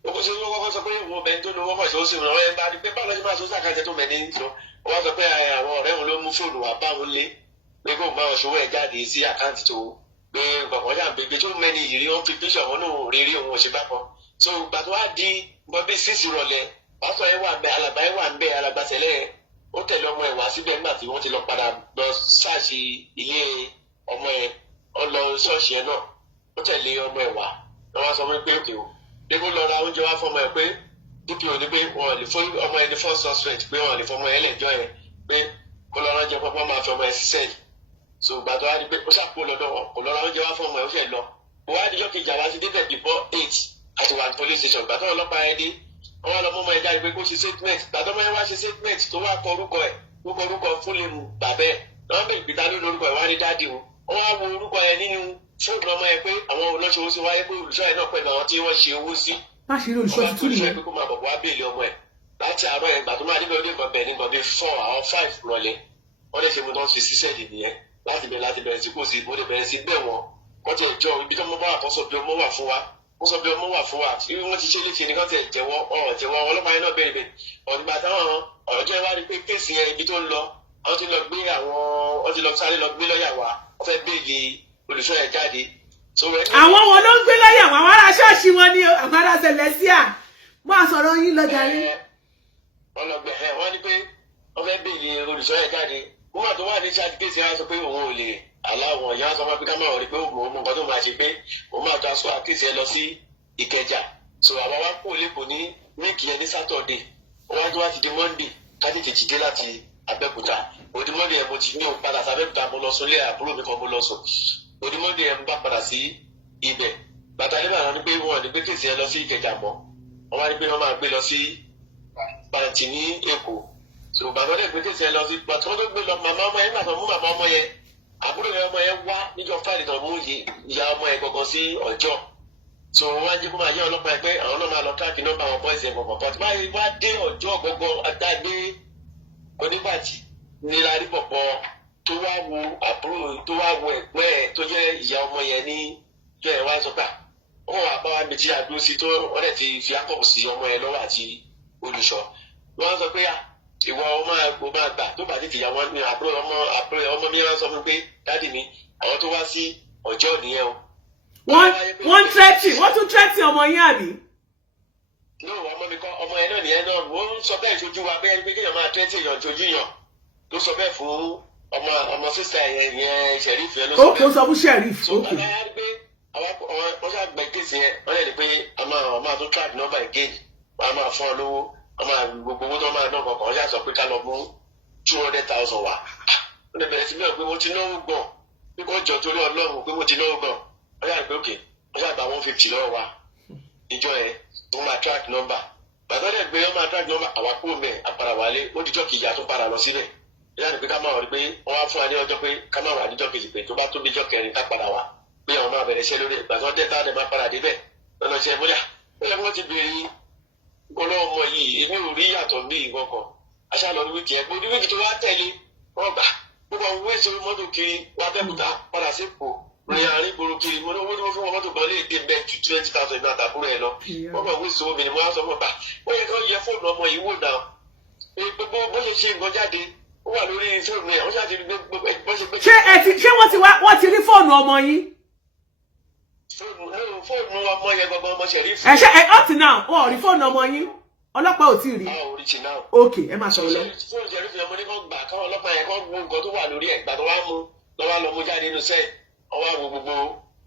ó kọ́kọ́ sọ pé ìwọ bẹ́ẹ̀ tó lówó kọ̀ sí ó sì ràn ẹ́ bá di pé báwo ló ṣe máa sọ sàkájẹ́ tó mẹ́ni sọ. Ó wá sọ pé àwọn ọ̀rẹ́ òun ló mú fóònù wá bá òun lé pé kó máa ṣòwò ẹ̀ jáde sí àkáǹtì tó pé nǹkan yà ń bèbè tó mẹ́ni ìrírí wọn fi píṣọ̀ wọn náà rírí òun òṣèlú kan so ìgbà tó wá di bọ́bí sísì rọlẹ̀ pásítọ̀ yẹn wà ń bẹ alàgbà yẹn wà ń bẹ alàgbà Sẹ̀lẹ̀ ó tẹ̀lé ọmọ ẹ̀ wá síbẹ̀ nígbà tí wọ́n ti lọ padà lọ sáàṣì ilé ọmọ ẹ̀ ọ lọ ṣọ́ọ̀ṣì ẹ̀ náà ó tẹ̀lé ọmọ ẹ̀ wá wọ́n sọ pé òkè o débó lọ ra oúnjẹ wá fọmọ ẹ̀ pé dpo ní pé wọn lè fún ọmọ ẹ̀ ní first suspect pé wọn lè fọmọ ẹ̀ lẹ́jọ́ ẹ̀ pé kó lọ ránjẹ pọ́pọ́ máa fi ọmọ ẹ̀ ṣiṣẹ́ so ìgbà tó wá di pé ó ṣàpò lọ́dọ̀ wọn kò lọ ra oúnjẹ wá fọmọ ẹ̀ ó ṣẹ̀ lọ wọ́n á di yọ́ kejì àwa ti dé tẹ̀ before 8 àti wà ní police station ìgbà tó wọn ọlọ́pàá ẹ̀ dé wọ́n lọ mú ọmọ ẹ̀ jáde pé kó ṣe statement ìgbà tó ọmọ ẹ̀ wá ṣe statement tó wá kọ orúkọ fúnlẹ̀mù bàbẹ́ wọ́n bẹ̀rẹ̀ gbìtá lórí orúkọ ẹ̀ wá ní dáàdì wọn wọ́n wá wo orúkọ ẹ̀ nínú fóònù ọmọ ẹ̀ pé àwọn olóṣòwò sí wáyé pé olùṣọ́ ẹ̀ náà pẹ̀lú àwọn tí wọ́n ṣe owó sí má ṣe rí olùṣọ́ tuntun nìyẹn. pé kó máa bọ̀ wá béèlì ọmọ ẹ̀ láti àárọ̀ ẹ̀ gbà tó máa níbẹ̀ ó dé nǹkan bẹ̀ ní nǹkan bíi 4 àwọn 5 rọlẹ̀ wọ́n lè ṣe mo náà fi ṣiṣẹ́ ìdí nìyẹn láti bẹ̀rẹ̀ sí kò sí mo lè bẹ̀rẹ̀ sí bẹ̀ wọ́n wọ́n ti ẹ̀jọ́ ibi tó mọ́ bá wà kó sọ bí ọmọ wà fún wa kó sọ bí ọmọ wà fún wa tí wọ́n ti ṣe léṣe ní kán tẹ̀ jẹ́wọ́ jẹ́wọ́ ọlọ́pàá yẹn náà bẹ̀rẹ̀ bẹ̀ ọ̀nìgbà táwọn ọ̀jọ́ wa rí pé kéèsì yẹn ibi tó ń lọ wọ́n ti lọ gbé wọ́n ti lọ sáré lọ gbé lọ́ọ̀yà wa wọ́n fẹ́ béèlì olùṣọ́ yẹn jáde. àwọn wọn ló ń gbé lọ́ọ̀yà wọn àwọn ará ṣọ́ọ̀ṣì wọn ni àwọn ará Celestia wọ́n á sọ̀rọ̀ yín lọ jàre. wọ́n lọ gbẹ̀ wọ́n ní pé wọ́n fẹ́ béèlì olùṣọ́ yẹn jáde wọ́n máa tó wà ní ṣáàtì kéèsì yẹn sọ pé òun ò lè aláwọ̀ ìyá sọ fún ká máa rí pé òun nǹkan tó máa ṣe pé òun máa tó aṣọ àkéèsì yẹn lọ sí Ìkẹjà so àwa wá kó lẹ́kọ̀ọ́ ní wíìkì yẹn ní Sátọ̀dé wọ́n wá tó wá ti di Monday ká tètè jí dé láti Abẹ́òkúta òdi Monday yẹn mo ti ní òun padà sí Abẹ́òkúta mo lọ sùn lé àbúrò mi kan mo lọ sùn òdi Monday yẹn mo bá padà sí ibẹ̀ bàtà nígbà wọn ni pé wọn ní pé kéèsì yẹn lọ sí Ìkẹjà mọ́ wọn wá ní pé wọn máa gbé lọ sí pàǹtì ní Èkó so bàbá dẹ̀ pé kéèsì yẹn lọ sí pàǹtì wọn tó gbé lọ màmá ọmọ yẹn nígbà tó mú màmá ọmọ yẹn àbúrò yẹn ọmọ yẹn wá níjọ́ Friday tó mú ìyá ọmọ yẹn gangan sí ọjọ́ so wọn á jẹ́ kó máa yẹ ọlọ́pàá yẹn pé àwọn náà máa lọ káàkiri nọ́mbà àwọn bọ́ọ̀sì yẹn gangan pàtó báyìí wá dé ọjọ́ gbogbo adágbé onígbàtí nílá rí pọ̀pọ̀ tó wá wo àbúrò tó wá wo ẹ̀gbọ́n ẹ̀ tó jẹ́ ìyá ọmọ yẹn ní ìjọ ẹ̀ wá sọ pé wọn wà bá wa mi tí a dúró sí tó wọn dẹ̀ ti fi akọ̀bù sí ọmọ yẹn lọ́wọ́ àti olùṣọ́ wọn sọ pé ìwọ ọmọ àgbà tó bá tètè yà wọn ní àbúrò ọmọ mi wọn sọ fún mi pé dáàdì mi àwọn tó wá sí ọjọ́ nìyẹn o. wọ́n tún tẹ́tì ọmọ yín àbí. no ọmọ mi kọ́ ọmọ yẹn náà nìyẹn náà wọ́n ń sọ bẹ́ẹ̀ ṣojú wa bẹ́ẹ̀ ni pé kéèyàn máa tẹ́tì èèyàn ṣojú yàn ló sọ bẹ́ẹ̀ fún ọmọ sísá yẹn Sheriff yẹn ló sọ bẹ́ẹ̀. ó sọ fún Sheriff. so bàbá yẹn pé wọ́n ṣàgbẹ́ kéèsì yẹn wọ́n lè ní pé a máa tún track number again wọ́n á máa fún ọ lówó wọ́n máa gbogbo owó tó máa ná kankan wọ́n yà sọ pé ká lọ mú 200,000 wá wọ́n lè bẹ̀rẹ̀ sí bẹ́ẹ̀ pé mo ti náwó gbọ̀n bí kò jọ torí Ọlọ́run pé mo ti náwó gbọ̀n wọ́n yà pé òkè wọ́n yà gba 150 lọ́wọ́ wa ìjọ yẹn wọ́n máa track number bàtà dẹ̀ gbé wọ́n máa track number àwa kúrò mẹ́ àpàrà wálé ó dijọ́ kìí yà tó padà lọ sílẹ̀ yà ni pé ká máa rí pé wọ́n wá fún wa ní ọjọ́ pé ká máa wà níjọ́ kejì pé tó bá tó níjọ́ kẹrin ká padà wá pé àwọn máa bẹ̀rẹ̀ iṣẹ́ lórí ìgbà tó dẹ̀ tá a dẹ̀ máa padà débẹ̀ lọ́nà iṣẹ́ bóyá wọ́n ti béèrè ọlọ́mọ yìí èmi ò rí yàtọ̀ bí ìwọ̀n kan aṣá lọ ní wíìkì ẹ̀ pé ní wíìkì tó wá tẹ̀lé wọ́n gbà gbogbo àwọn wíìkì tó mọ́tò kiri wá bẹ́ẹ̀kúta padà sí ipò rìn àárín gbòòrò kiri mo ní owó tí wọ́n fún wọn mọ́tò gan lè dé bẹ́ẹ̀ ju 20,000 ìgbà àtàkùrọ̀ ẹ̀ lọ wọ́n gbà wíìkì tó obìnrin mo wá sọ fún ọba ó yẹ kó yẹ fóònù ọmọ yìí wò náà gbogbo bó ṣe ṣe nǹkan jáde ó wà lórí fóònù ẹ̀ wọ́n ṣàti bó ṣe gbé. ṣé wọ́n ti rí fóònù ọmọ yín. fóònù ọmọ yẹn gbogbo ọmọ Sheriff. up to now wọn ò rí fóònù ọmọ yín ọlọ́pàá ò tí ì rí. ok ẹ máa sọ̀rọ̀ lọ. fóònù Sheriff yẹn mo ní kó gbà káwọn ọlọ́pàá yẹn kó gbó nǹkan tó wà lórí ẹ̀ gbà tó wá mú lọ́wọ́ lọ mú jáde nínú sẹ́ẹ̀ ọwọ́ àgbo gbogbo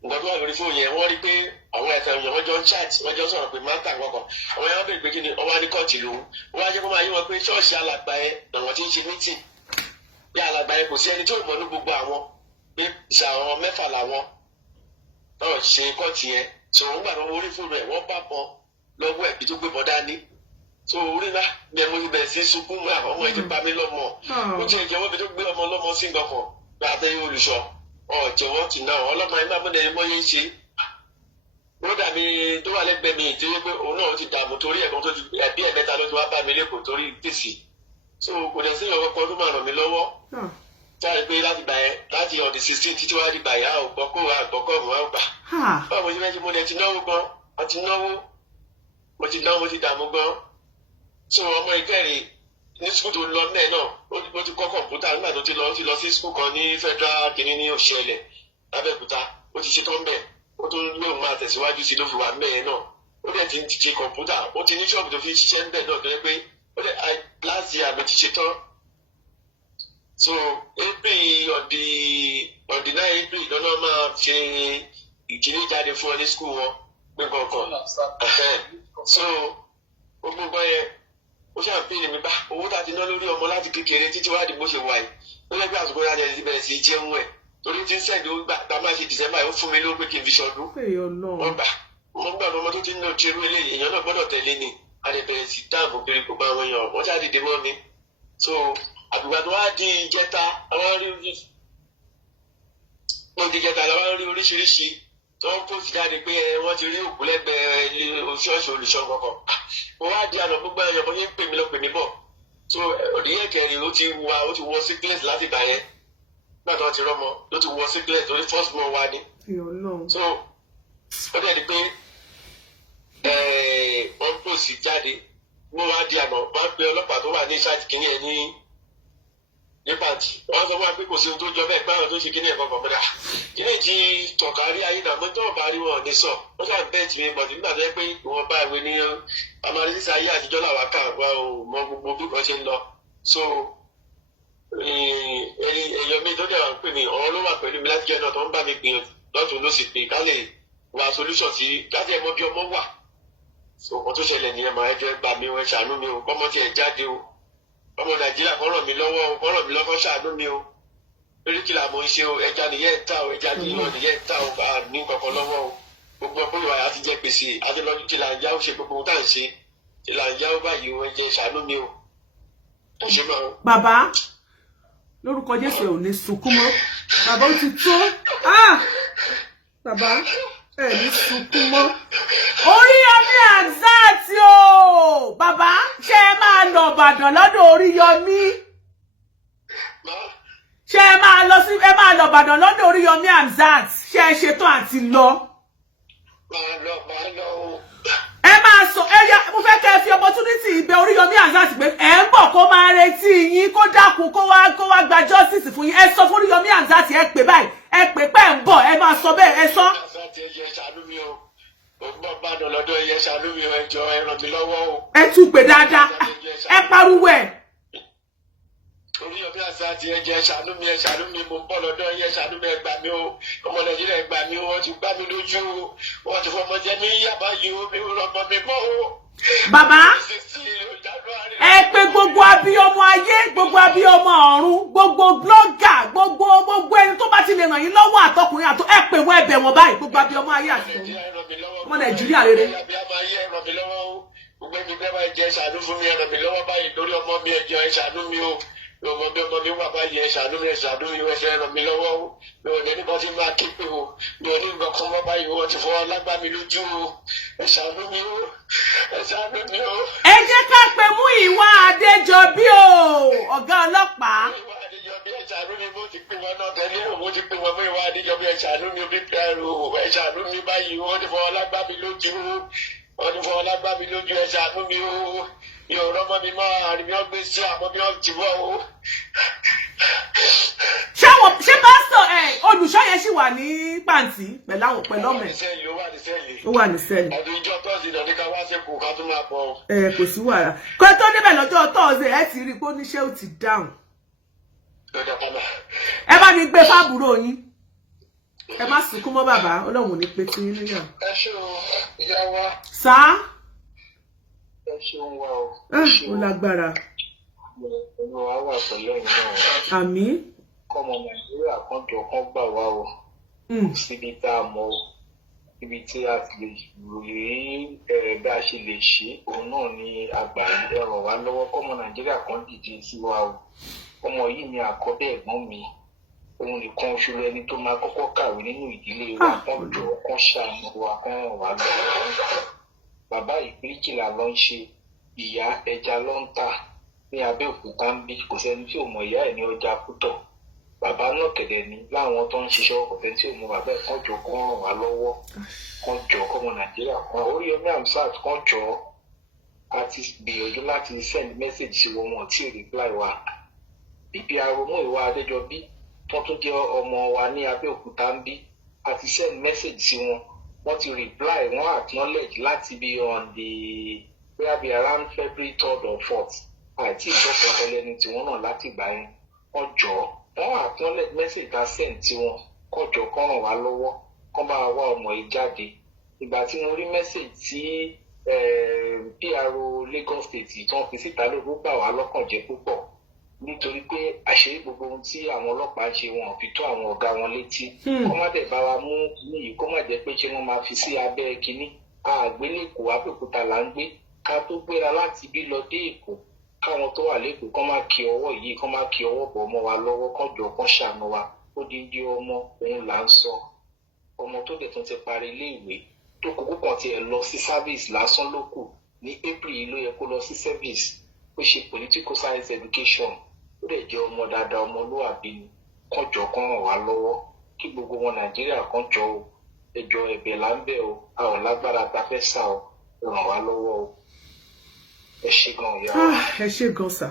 nǹkan tó wà lórí fóònù yẹn wọ́n rí pé àwọn ẹ̀ka ìyẹn wọ́n jọ ń chat wọ́n jọ sọ̀rọ̀ pé máa ń tà kankan àwọn yẹn wọ́n bèrè pé kí ni ọwọ́ á ní kọ́ọ̀tì lòun wọ́n á jẹ́ kó máa yí wọn pé ṣọ́ọ̀ṣì alàgbà yẹn làwọn ti ń ṣe mítìn bí alàgbà yẹn kò sí ẹni tí ò mọ̀ ní gbogbo àwọn pé ìṣàwọn mẹ́fà làwọn náà ṣe kọ́ọ̀tì yẹn sọ̀rọ̀ ńgbà tó orí fóònù ẹ̀ wọ́n bá bọ́ lọ́wọ́ ẹ̀bí tó gbé bọ́ dání so orí náà bí ẹmu ti bẹ̀rẹ̀ sí sunkún mọ́ àwọn ọmọ ẹ̀ ti pa mí lọ́mọ ó ti ẹ̀jẹ̀ bí tó gbé ọmọ lọ́mọ sí nǹkan kan abẹ́rẹ́ olùṣọ́ ọ̀jọ̀wọ́ ti náà ọlọ́mọ ẹ̀ máa múlẹ̀ mọ́ yẹn ṣe bróda mi tó wà lẹ́gbẹ̀ẹ́ mi tí wọ́n pé òun náà ti dààmú torí ẹ̀kan tó ti ẹ̀bí ẹ̀mẹ́ta ló ti wá bá mi lẹ́kọ̀ọ́ torí tèsì so kò dẹ̀ sí ìyọ̀kọ́ kan tó máa ràn mí lọ́wọ́ táyà pé láti gbà yẹn láti ọ̀dì 16 títí wá di gbà yẹn àgbọ̀kọ̀ mọ́ àgbà báwo ṣe fẹ́ ṣe mo lẹ ti náwó gan mo ti dààmú gan so ọmọ ìkẹrin ní sukùl tó lọ náà ó ti kọ́ kọ̀ǹpútà nígbà tó ti lọ sí sukùl kan ní federal kìíní ní Òṣèlè Abẹ́òkúta ó ó ti ṣe tán bẹ́ẹ̀ ó tún lóun máa tẹ̀síwájú sí ló fi wà mẹ́ẹ̀ náà ó dẹ̀ ti ń ṣe kọ̀ǹpútà ó ti ní ṣọ́ọ̀bù tó fi ń ṣiṣẹ́ ń bẹ̀ náà tó yẹ pé ó dẹ̀ last year ló ti ṣe tán so April on the 9 April lọ́nà máa ṣe ìkíní jáde fún ọ ní school wọn pé kankan so gbogbo nǹkan yẹn ó ṣàǹpìlì mi bá owó tá a ti ná lórí ọmọ láti kékeré títí wá di bó ṣe wà yìí ó yẹ pé àsìkò yára ẹni bẹ̀rẹ̀ sí í jẹun ẹ̀ torí tí ń sẹ́ẹ̀dì ó gbà tá a máa ṣe December ó fún mi lówó pé kí n fi ṣọdún wọ́n gbà ọmọ tó ti ń lọ ṣerú eléyìí èèyàn náà gbọ́dọ̀ tẹ̀lé ni a lè bẹ̀rẹ̀ sí dáàbò kiri gbogbo àwọn èèyàn wọ́n ṣáà dìde mọ́ mi so àgbègbè tó wá di ìjẹta àwọn rí oríṣiríṣi tó ń pòsì jáde pé wọ́n ti rí òkú lẹ́gbẹ̀ẹ́ ṣọ́ọ̀ṣì olùṣọ́ kankan mo wá di àná gbogbo ẹ̀yàn bó ṣe ń pè mí lọ pè mí bọ̀ so òdìyẹ kẹrin ó ti wọ sígílẹ̀sì láti gbà yẹn nígbà tó ti rọ́mọ ló ti wọ sígílẹ̀sì torí first born wa ni so ó dẹ̀ di pé wọ́n pòsì jáde mo wá di àná wọ́n pe ọlọ́pàá tó wà ní ìṣáàtì kìíní ẹ̀ ní pàǹtí wọ́n sọ fún wa pé kò sí ohun tó jọ bẹ́ẹ̀ báwọn tó ṣe kíní ẹ̀kọ́ kan mọ́dà kíní ti tọ̀kárí ayé náà mọ́tò ọ̀bá rí wọn ní sọ wọ́n ṣáà bẹ́ẹ̀ tì mí bọ̀ nígbà tó yẹ pé ìwọ̀n bá ìwé ní amalisa ayé àtijọ́ làwa kà wá ò mọ gbogbo bí kan ṣe ń lọ so èèyàn mi tó dẹ̀ wá ń pè mí ọ̀rọ̀ ló wà pẹ̀lú mi láti jẹ́ náà tó ń bá mi gbìyànjú lọ́tún ló sì pé ká lè wá solution sí ká lè mọ bí ọmọ wà so nǹkan tó ṣẹlẹ̀ nìyẹn máa ẹjọ́ gbà mí wọn ṣàánú mi o kọ́mọ tiẹ̀ jáde o ọmọ Nàìjíríà kọ́ ràn mí lọ́wọ́ o kọ́ ràn mí lọ́wọ́ ṣàánú mi o lórí kí làmọ́ ṣe o ẹja nìyẹn ń ta o ẹja nìyẹn ń ta o bá ní kankan lọ́wọ́ o gbogbo ọkọ ìwà àti jẹ gbèsè àti lọ́dún tí là ń yá ó ṣe gbogbo ohun tá à ń ṣe tí là ń yá ó báyìí o ẹjẹ ṣàánú mi o ẹ ṣe máa. bàbá lórúkọ Jésù ò ní sunkún mọ́ bàbá ó ti tó bàbá ẹ ní sunkún mọ́. Oriyomi Hamzat o bàbá ṣé ẹ máa lọ Ìbàdàn lọ́dọ̀ Oriyomi ṣé ẹ máa lọ Ìbàdàn lọ́dọ̀ Oriyomi Hamzat ṣé ẹ ṣetán àti lọ. ẹ máa sọ mo fẹ́ kẹ́ ẹ fi opportunity ibẹ̀ Oriyomi Hamzat pé ẹ ń bọ̀ kó máa retí yín kó dákun kó wá gba justice fún yín ẹ sọ fún Oriyomi Hamzat ẹ pè báyìí ẹ pè pé ẹ ń bọ̀ ẹ máa sọ bẹ́ẹ̀ ẹ sọ. Ìbàdàn lọ́dọ̀ ẹyẹ ṣàánú mi ẹ jọ̀ọ́ ẹ ràn mí lọ́wọ́ o. ẹ tún pè dáadáa ẹ pariwo ẹ. Oriyomi Hamzat ẹ ṣàánú mi mo ń bọ̀ lọ́dọ̀ ẹyẹ ṣàánú mi ẹ gbà mí o ọmọ Nàìjíríà ẹ gbà mí o wọ́n ti gbá mi lójú o wọ́n ti fọmọ jẹ ní yàbá yìí o mi ò rọmọ mi mọ́ o. bàbá ẹ pè gbogbo abiyọmọ ayé gbogbo abiyọmọ ọ̀run gbogbo blogger gbogbo ẹni tó bá ti lè ràn yín lọ́wọ́ àtọkùnrin àtọ ẹ pè wọ́n ẹ̀bẹ̀ wọ́n báyìí gbogbo abiyọmọ ayé àti ọmọ Nàìjíríà rere. gbogbo ẹni bẹ́ẹ̀ bá jẹ́ ṣàánú fún mi ẹ ràn mí lọ́wọ́ báyìí lórí ọmọ mi ẹ jọ̀ọ́ ẹ ṣàánú mi o ọmọ mi wà báyìí ẹ ṣàánú mi ẹ ràn mí lọ́wọ́ o mi ò ní nípa tí máa ké pé o mi ò ní nǹkan kan mọ́ báyìí wọ́n ti fọwọ́ lágbá mi lójú o ẹ ṣàánú mi o ẹ ṣàánú mi o. ẹ jẹ́ ká pe Múyìwá Adéjọbí o ọ̀gá ọlọ́pàá. Múyìwá Adéjọbí ẹ ṣàánú mi mo ti pè wọn náà tẹ́lẹ̀ o mo ti pè wọn Múyìwá Adéjọbí ẹ ṣàánú mi bí pẹ́ẹ́rù ẹ ṣàánú mi báyìí wọ́n ti fọwọ́ lágbá mi lójú ẹ ṣàánú mi o mi ò rọ́mọ mi mọ́ àrí mi ọ́ gbé sí àmọ́ mi ọ́ ti wọ́ o. ṣé pásítọ̀ olùṣọ́ yẹn ṣì wà ní pàǹtí pẹ̀lú ọmọ ẹ̀. ó wà ní sẹ́ẹ̀lì. ọdún ìjọ tọ́sí ìdọ̀ ní ká wá sí kù ká tún máa bọ̀. kò sí wàrà kó tó débẹ̀ lọ́jọ́ tọ́sí ẹ ti rí i pé oníṣẹ́ ò ti dáhùn. ẹ bá mi gbé fábùrò yín ẹ má sunkún mọ́ bàbá Ọlọ́run ò ní pé tí yín níyà. ẹ ṣeun ìyá wa. sáà. ẹ ṣeun wa o. ó lágbára. Ọmọ wa wà pẹ̀lú ẹ̀yin náà. Àmín. Kọ́mọ Nàìjíríà kan jọ kán gbà wá o. Síbi tá a mọ ibi tí a ti lè rí bá a ṣe lè ṣe òun náà ni àgbà ẹ ràn wá lọ́wọ́ kọ́mọ Nàìjíríà kan dìde sí wa o. Ọmọ yìí ni àkọ́bẹ̀ ẹ̀gbọ́n mi. Òun nìkan oṣù lẹni tó máa kọ́kọ́ kàwé nínú ìdílé wa kán jọ kán ṣàánú wa kán ràn wá lọ́wọ́. Bàbá ìpíríkìlà ló ń ṣe, ìyá ẹja ló ń tà ní Abẹ́òkúta ń bí, kò sẹ́ni tí ò mọ ìyá ẹ̀ ní ọjà Kútọ̀. Bàbá náà kẹ̀dẹ̀ ní láwọn tó ń ṣiṣẹ́ kò sẹ́ni tí ò mọ bàbá ẹ̀ kán jọ kán ràn wá lọ́wọ́, kán jọ kọ́mọ Nàìjíríà kan. Oriyomi Hamzat kán jọ a ti gbìyànjú láti send message sí wọn tí ò reply wa. Bíbí aromú ìwà Adéjọbí tó tún jẹ́ ọmọ wa ní Abẹ́òkúta ń bí, àti send message sí wọn wọ́n ti reply wọ́n acknowledge láti bí on the maybe around February 3rd or 4th àti ìjọba ẹlẹ́ni tí wọ́n náà láti gbà yẹn ọjọ́ wọ́n acknowledge message ta send tí wọn kọjọ kọ́ ràn wá lọ́wọ́ kọ́ bá wá ọmọ yìí jáde ìgbà tí mo rí message tí PRO Lagos State tí wọ́n fi síta ló gbà wá lọ́kàn jẹ́ púpọ̀ nítorí pé àṣírí gbogbo ohun tí àwọn ọlọ́pàá ń ṣe wọn fi tó àwọn ọ̀gá wọn létí kó má dẹ̀ bá wa mú níyì kó má jẹ́ pé ṣé wọ́n máa fi sí abẹ́ kínní àgbélẹ̀kọ Abẹ́òkúta là ń gbé ká tó gbéra láti bí lọ dé Èkó káwọn tó wà lẹ́kọ̀ọ́ kó má kí ọwọ́ yìí kó má kí ọwọ́ bọ̀ ọmọ wa lọ́wọ́ kọjọ kan ṣàánú wa ó dídí ọmọ òun là ń sọ ọmọ tó dẹ̀ tún ti parí iléèwé tó kókó kan tiẹ̀ lọ sí service lásán ló kù ní April yìí ló yẹ kó lọ sí service ó ṣe political science education ó dẹ̀ jẹ́ ọmọ dáadáa ọmọlúwàbí ni kọjọ kan ràn wá lọ́wọ́ kí gbogbo wọn Nàìjíríà kan jọ o ẹjọ́ ẹ̀bẹ̀ là ń bẹ̀ o a ò lágbára ta fẹ́ sá o ràn wá lọ́wọ́ o ẹ ṣé gan ìyá wa. ẹ ṣé gan sà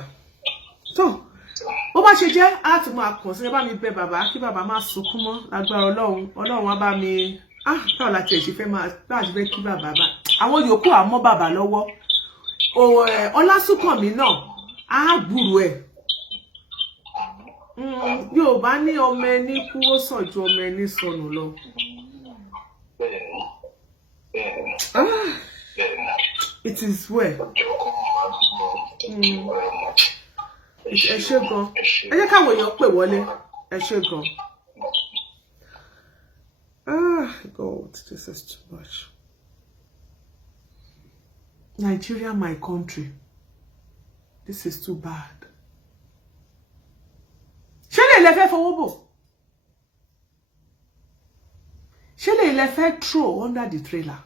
tó bó bá ṣe jẹ́ á ti máa kàn sí ẹ bá mi bẹ̀ bàbá kí bàbá má sunkún mọ́ lágbára Ọlọ́run á bá mi báwo la tiẹ̀ ṣe fẹ́ máa bá àti fẹ́ kí bàbá bá àwọn yòókù àmọ́ bàbá lọ́wọ́ Ọlásùnkànmí náà á gbúrò ẹ̀ Yorùbá ní ọmọ ẹni kú ó sàn ju ọmọ ẹni sọnù lọ. It is well. Ẹ ṣé gan. Ẹ jẹ́ káwọn èèyàn pè wọlé. Ẹ ṣé gan. God, this is too much. Nigeria, my country. This is too bad. Ṣé lè fẹ́ fọwọ́ bò? Ṣé lè fẹ́ throw under the trailer?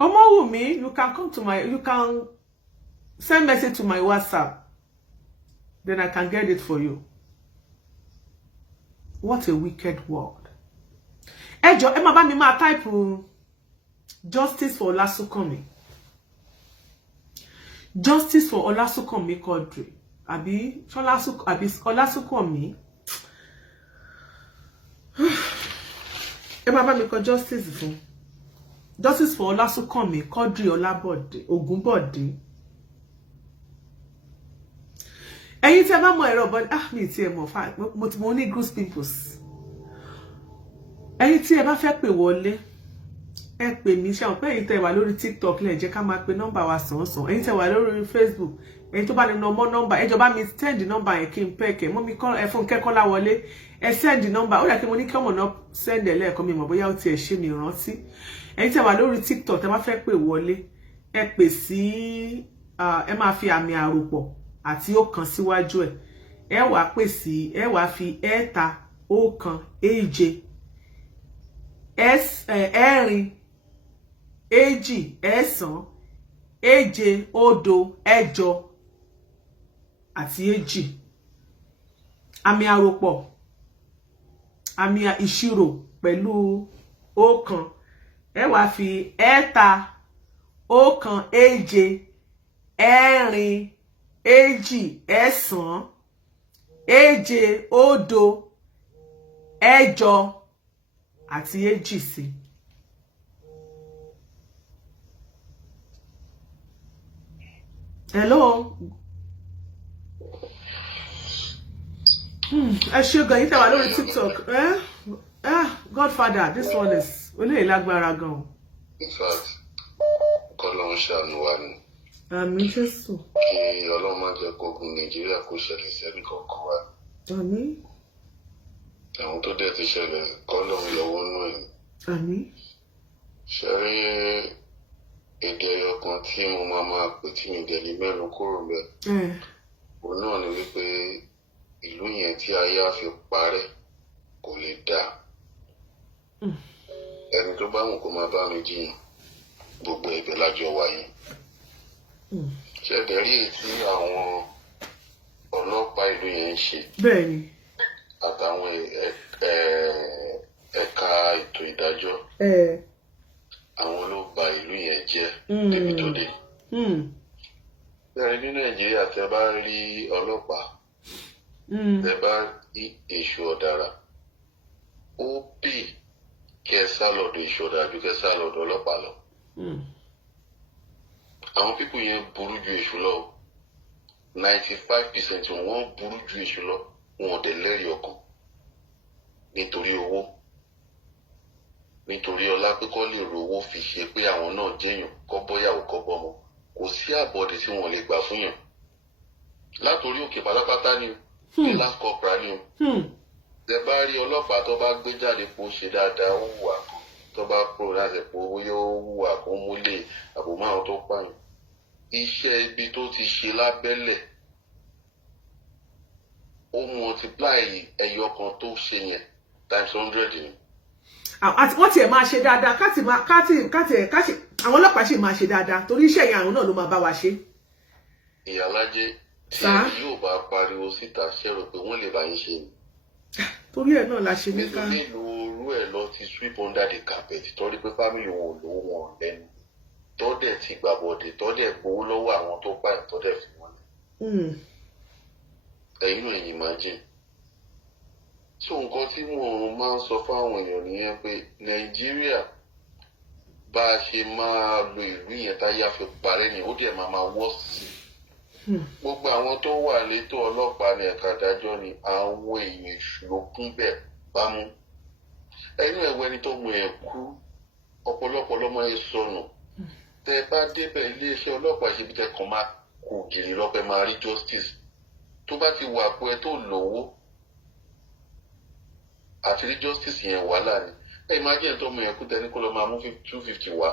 Omowumi, you can send message to my WhatsApp. Then I can get it for you. What a wicked world. Ẹ jọ̀ọ́, ẹ má bá mi máa type justice for Ọlásùnkànmí. Justice for Ọlásùnkànmí Quadri. Àbí Ọlásùnkànmí. Ẹ má bá mi kọ justice fún. Justice for Ọlásùnkànmí Quadri Ọlábọ̀dé Ògúnbọ̀dé. Ẹ̀yin tí ẹ bá mọ ẹ̀rọ bọ́dí mi tí ẹ mọ̀ mo ní goose pimples. Ẹ̀yin tí ẹ bá fẹ́ pè wọlé ẹ pè mí ṣe pé ẹ̀yin tẹ́ wà lórí TikTok lẹ jẹ́ ká máa pe nọ́mbà wa sàn. Ẹ̀yin tẹ́ wà lórí Facebook ẹ̀yin tó bá ní nọ́mbà ẹ jọ̀ọ́ bá mi send nọ́mbà yẹn kí n pè kẹ́ mọ́ mi kọ́ ẹ fún kẹ́kọ́lá wọlé ẹ send nọ́mbà ó dà kí mo ní kí ọmọ náà send ẹ lẹ́ẹ̀kan mi mọ̀ bóyá ó tiẹ̀ ṣe mi rántí. Ẹ̀yin tẹ́ wà lórí TikTok tẹ́ bá fẹ́ pè wọlé ẹ pè sí ẹ máa fi àmì àròpọ̀ àti ọ̀kan síwájú ẹ wá pè sí ẹ wá fi ẹ̀ta ọ̀kan èje ẹ̀rin èjì ẹ̀sán èje òdo ẹ̀jọ àti èjì àmì àròpọ̀ àmì ìṣirò pẹ̀lú ọ̀kan ẹ wá fi ẹ̀ta ọ̀kan èje ẹ̀rin èjì ẹ̀sán èje òdo ẹ̀jọ àti èjì sí. Hello. Ẹ ṣé gan yín tẹ́ wà lórí TikTok. Godfather, this one is olè lágbára gan. In fact, kọ́lọ́run ṣàánú wa ni. Àmín Jésù. Kí Ọlọ́run má jẹ́ kó ogun Nàìjíríà kó ṣẹlẹ̀ sẹ́ni kankan wa. Àmín. Àwọn tó dẹ̀ ti ṣẹlẹ̀ kọ́lọ́run yọwọ́ nú ẹ̀. Àmín. Ṣé rí èdè ọkàn tí mo máa pè tí mi dẹ̀ ní mẹ́nu kúrò bẹ́ẹ̀. Òun náà ni wípé ìlú yẹn tí ayé á fi parẹ́ kò lè dáa. Ẹni tó bá wù kó máa bá mi jiyàn gbogbo ẹ̀bẹ̀ lájọ wáyé. Ṣẹ̀dẹ̀ rí tí àwọn ọlọ́pàá ìlú yẹn ń ṣe. Bẹ́ẹ̀ni. Àtàwọn ẹ̀ka ètò ìdájọ́. àwọn ló ba ìlú yẹn jẹ́ débi tó dé. Bẹ́ẹ̀ ní Nàìjíríà tẹ́ bá rí ọlọ́pàá tẹ́ bá rí èṣù ọ̀daràn ó pè kẹ́ sá lọ́dọ̀ èṣù ọ̀daràn ju kẹ́ sá lọ́dọ̀ ọlọ́pàá lọ. Àwọn pípù yẹn burú ju èṣù lọ 95% wọ́n burú ju èṣù lọ wọn ò dẹ̀ lẹ́rìí ọkàn nítorí owó nítorí ọlá pé kọ́ lè rówó fi ṣe pé àwọn náà jẹ́yàn kọ́ bọ́yàwó kọ́ bọ́mọ kò sí àbọ̀dé tí wọ́n lè gbà fún yàn látòrí òkè pátápátá ni ní last corporal ni o tẹ bá rí ọlọ́pàá tó bá gbé jáde kó ṣe dáadáa ó wùwà kan tó bá kúrò láti pò bóyá ó wùwà kó múlẹ̀ àbò márùn tó pààyàn iṣẹ́ ibi tó ti ṣe lábẹ́lẹ̀ ó multiply ẹyọ kan tó ṣe yẹn times 100 ni. Àti wọ́n tiẹ̀ máa ṣe dáadáa káti àwọn ọlọ́pàá sì máa ṣe dáadáa torí iṣẹ́ yẹn àwọn náà ló máa bá wa ṣe. Ìyálájé tí yóò bá pariwo síta ṣẹ́rò pé wọ́n lè bá yín ṣe ni. Torí ẹ̀ náà la ṣe ní ká. mélòó orú ẹ̀ lọ ti sweep under the carpet torí pé family wọn ò lówó wọn lẹ́nu tọ́dẹ̀ ti gbàbọ̀dẹ̀ tọ́dẹ̀ gbowó lọ́wọ́ àwọn tó pààyàn tọ́dẹ̀ fi wọn lẹ̀. ẹ̀yin náà ẹ̀yin máa jìn. so nǹkan tí mo máa ń sọ fáwọn èèyàn nìyẹn pé Nàìjíríà bá a ṣe máa lo ìlú yẹn táyà fi parẹ́ ni ó dẹ̀ máa wọ́ sí i. gbogbo àwọn tó wà létò ọlọ́pàá ní ẹ̀ka ìdájọ́ ni àwọn èèyàn èṣù ló kún bẹ́ẹ̀ bá mú. ẹnu ẹ̀wọ́ ẹni tó mú ẹ̀ kú ọ̀pọ̀lọpọ̀ lọ́mọ ẹ̀ sọnù. tẹ bá débẹ̀ iléeṣẹ́ ọlọ́pàá ṣe bí tẹkàn máa kò gìrì lọ́pẹ́ máa rí justice tó bá ti wà pé ẹ tó lówó àti rí justice yẹn wàhálà ni ẹ máa jẹ́ ẹ̀tọ́ ọmọ yẹn kú tẹni kó lọ máa mú 250 wá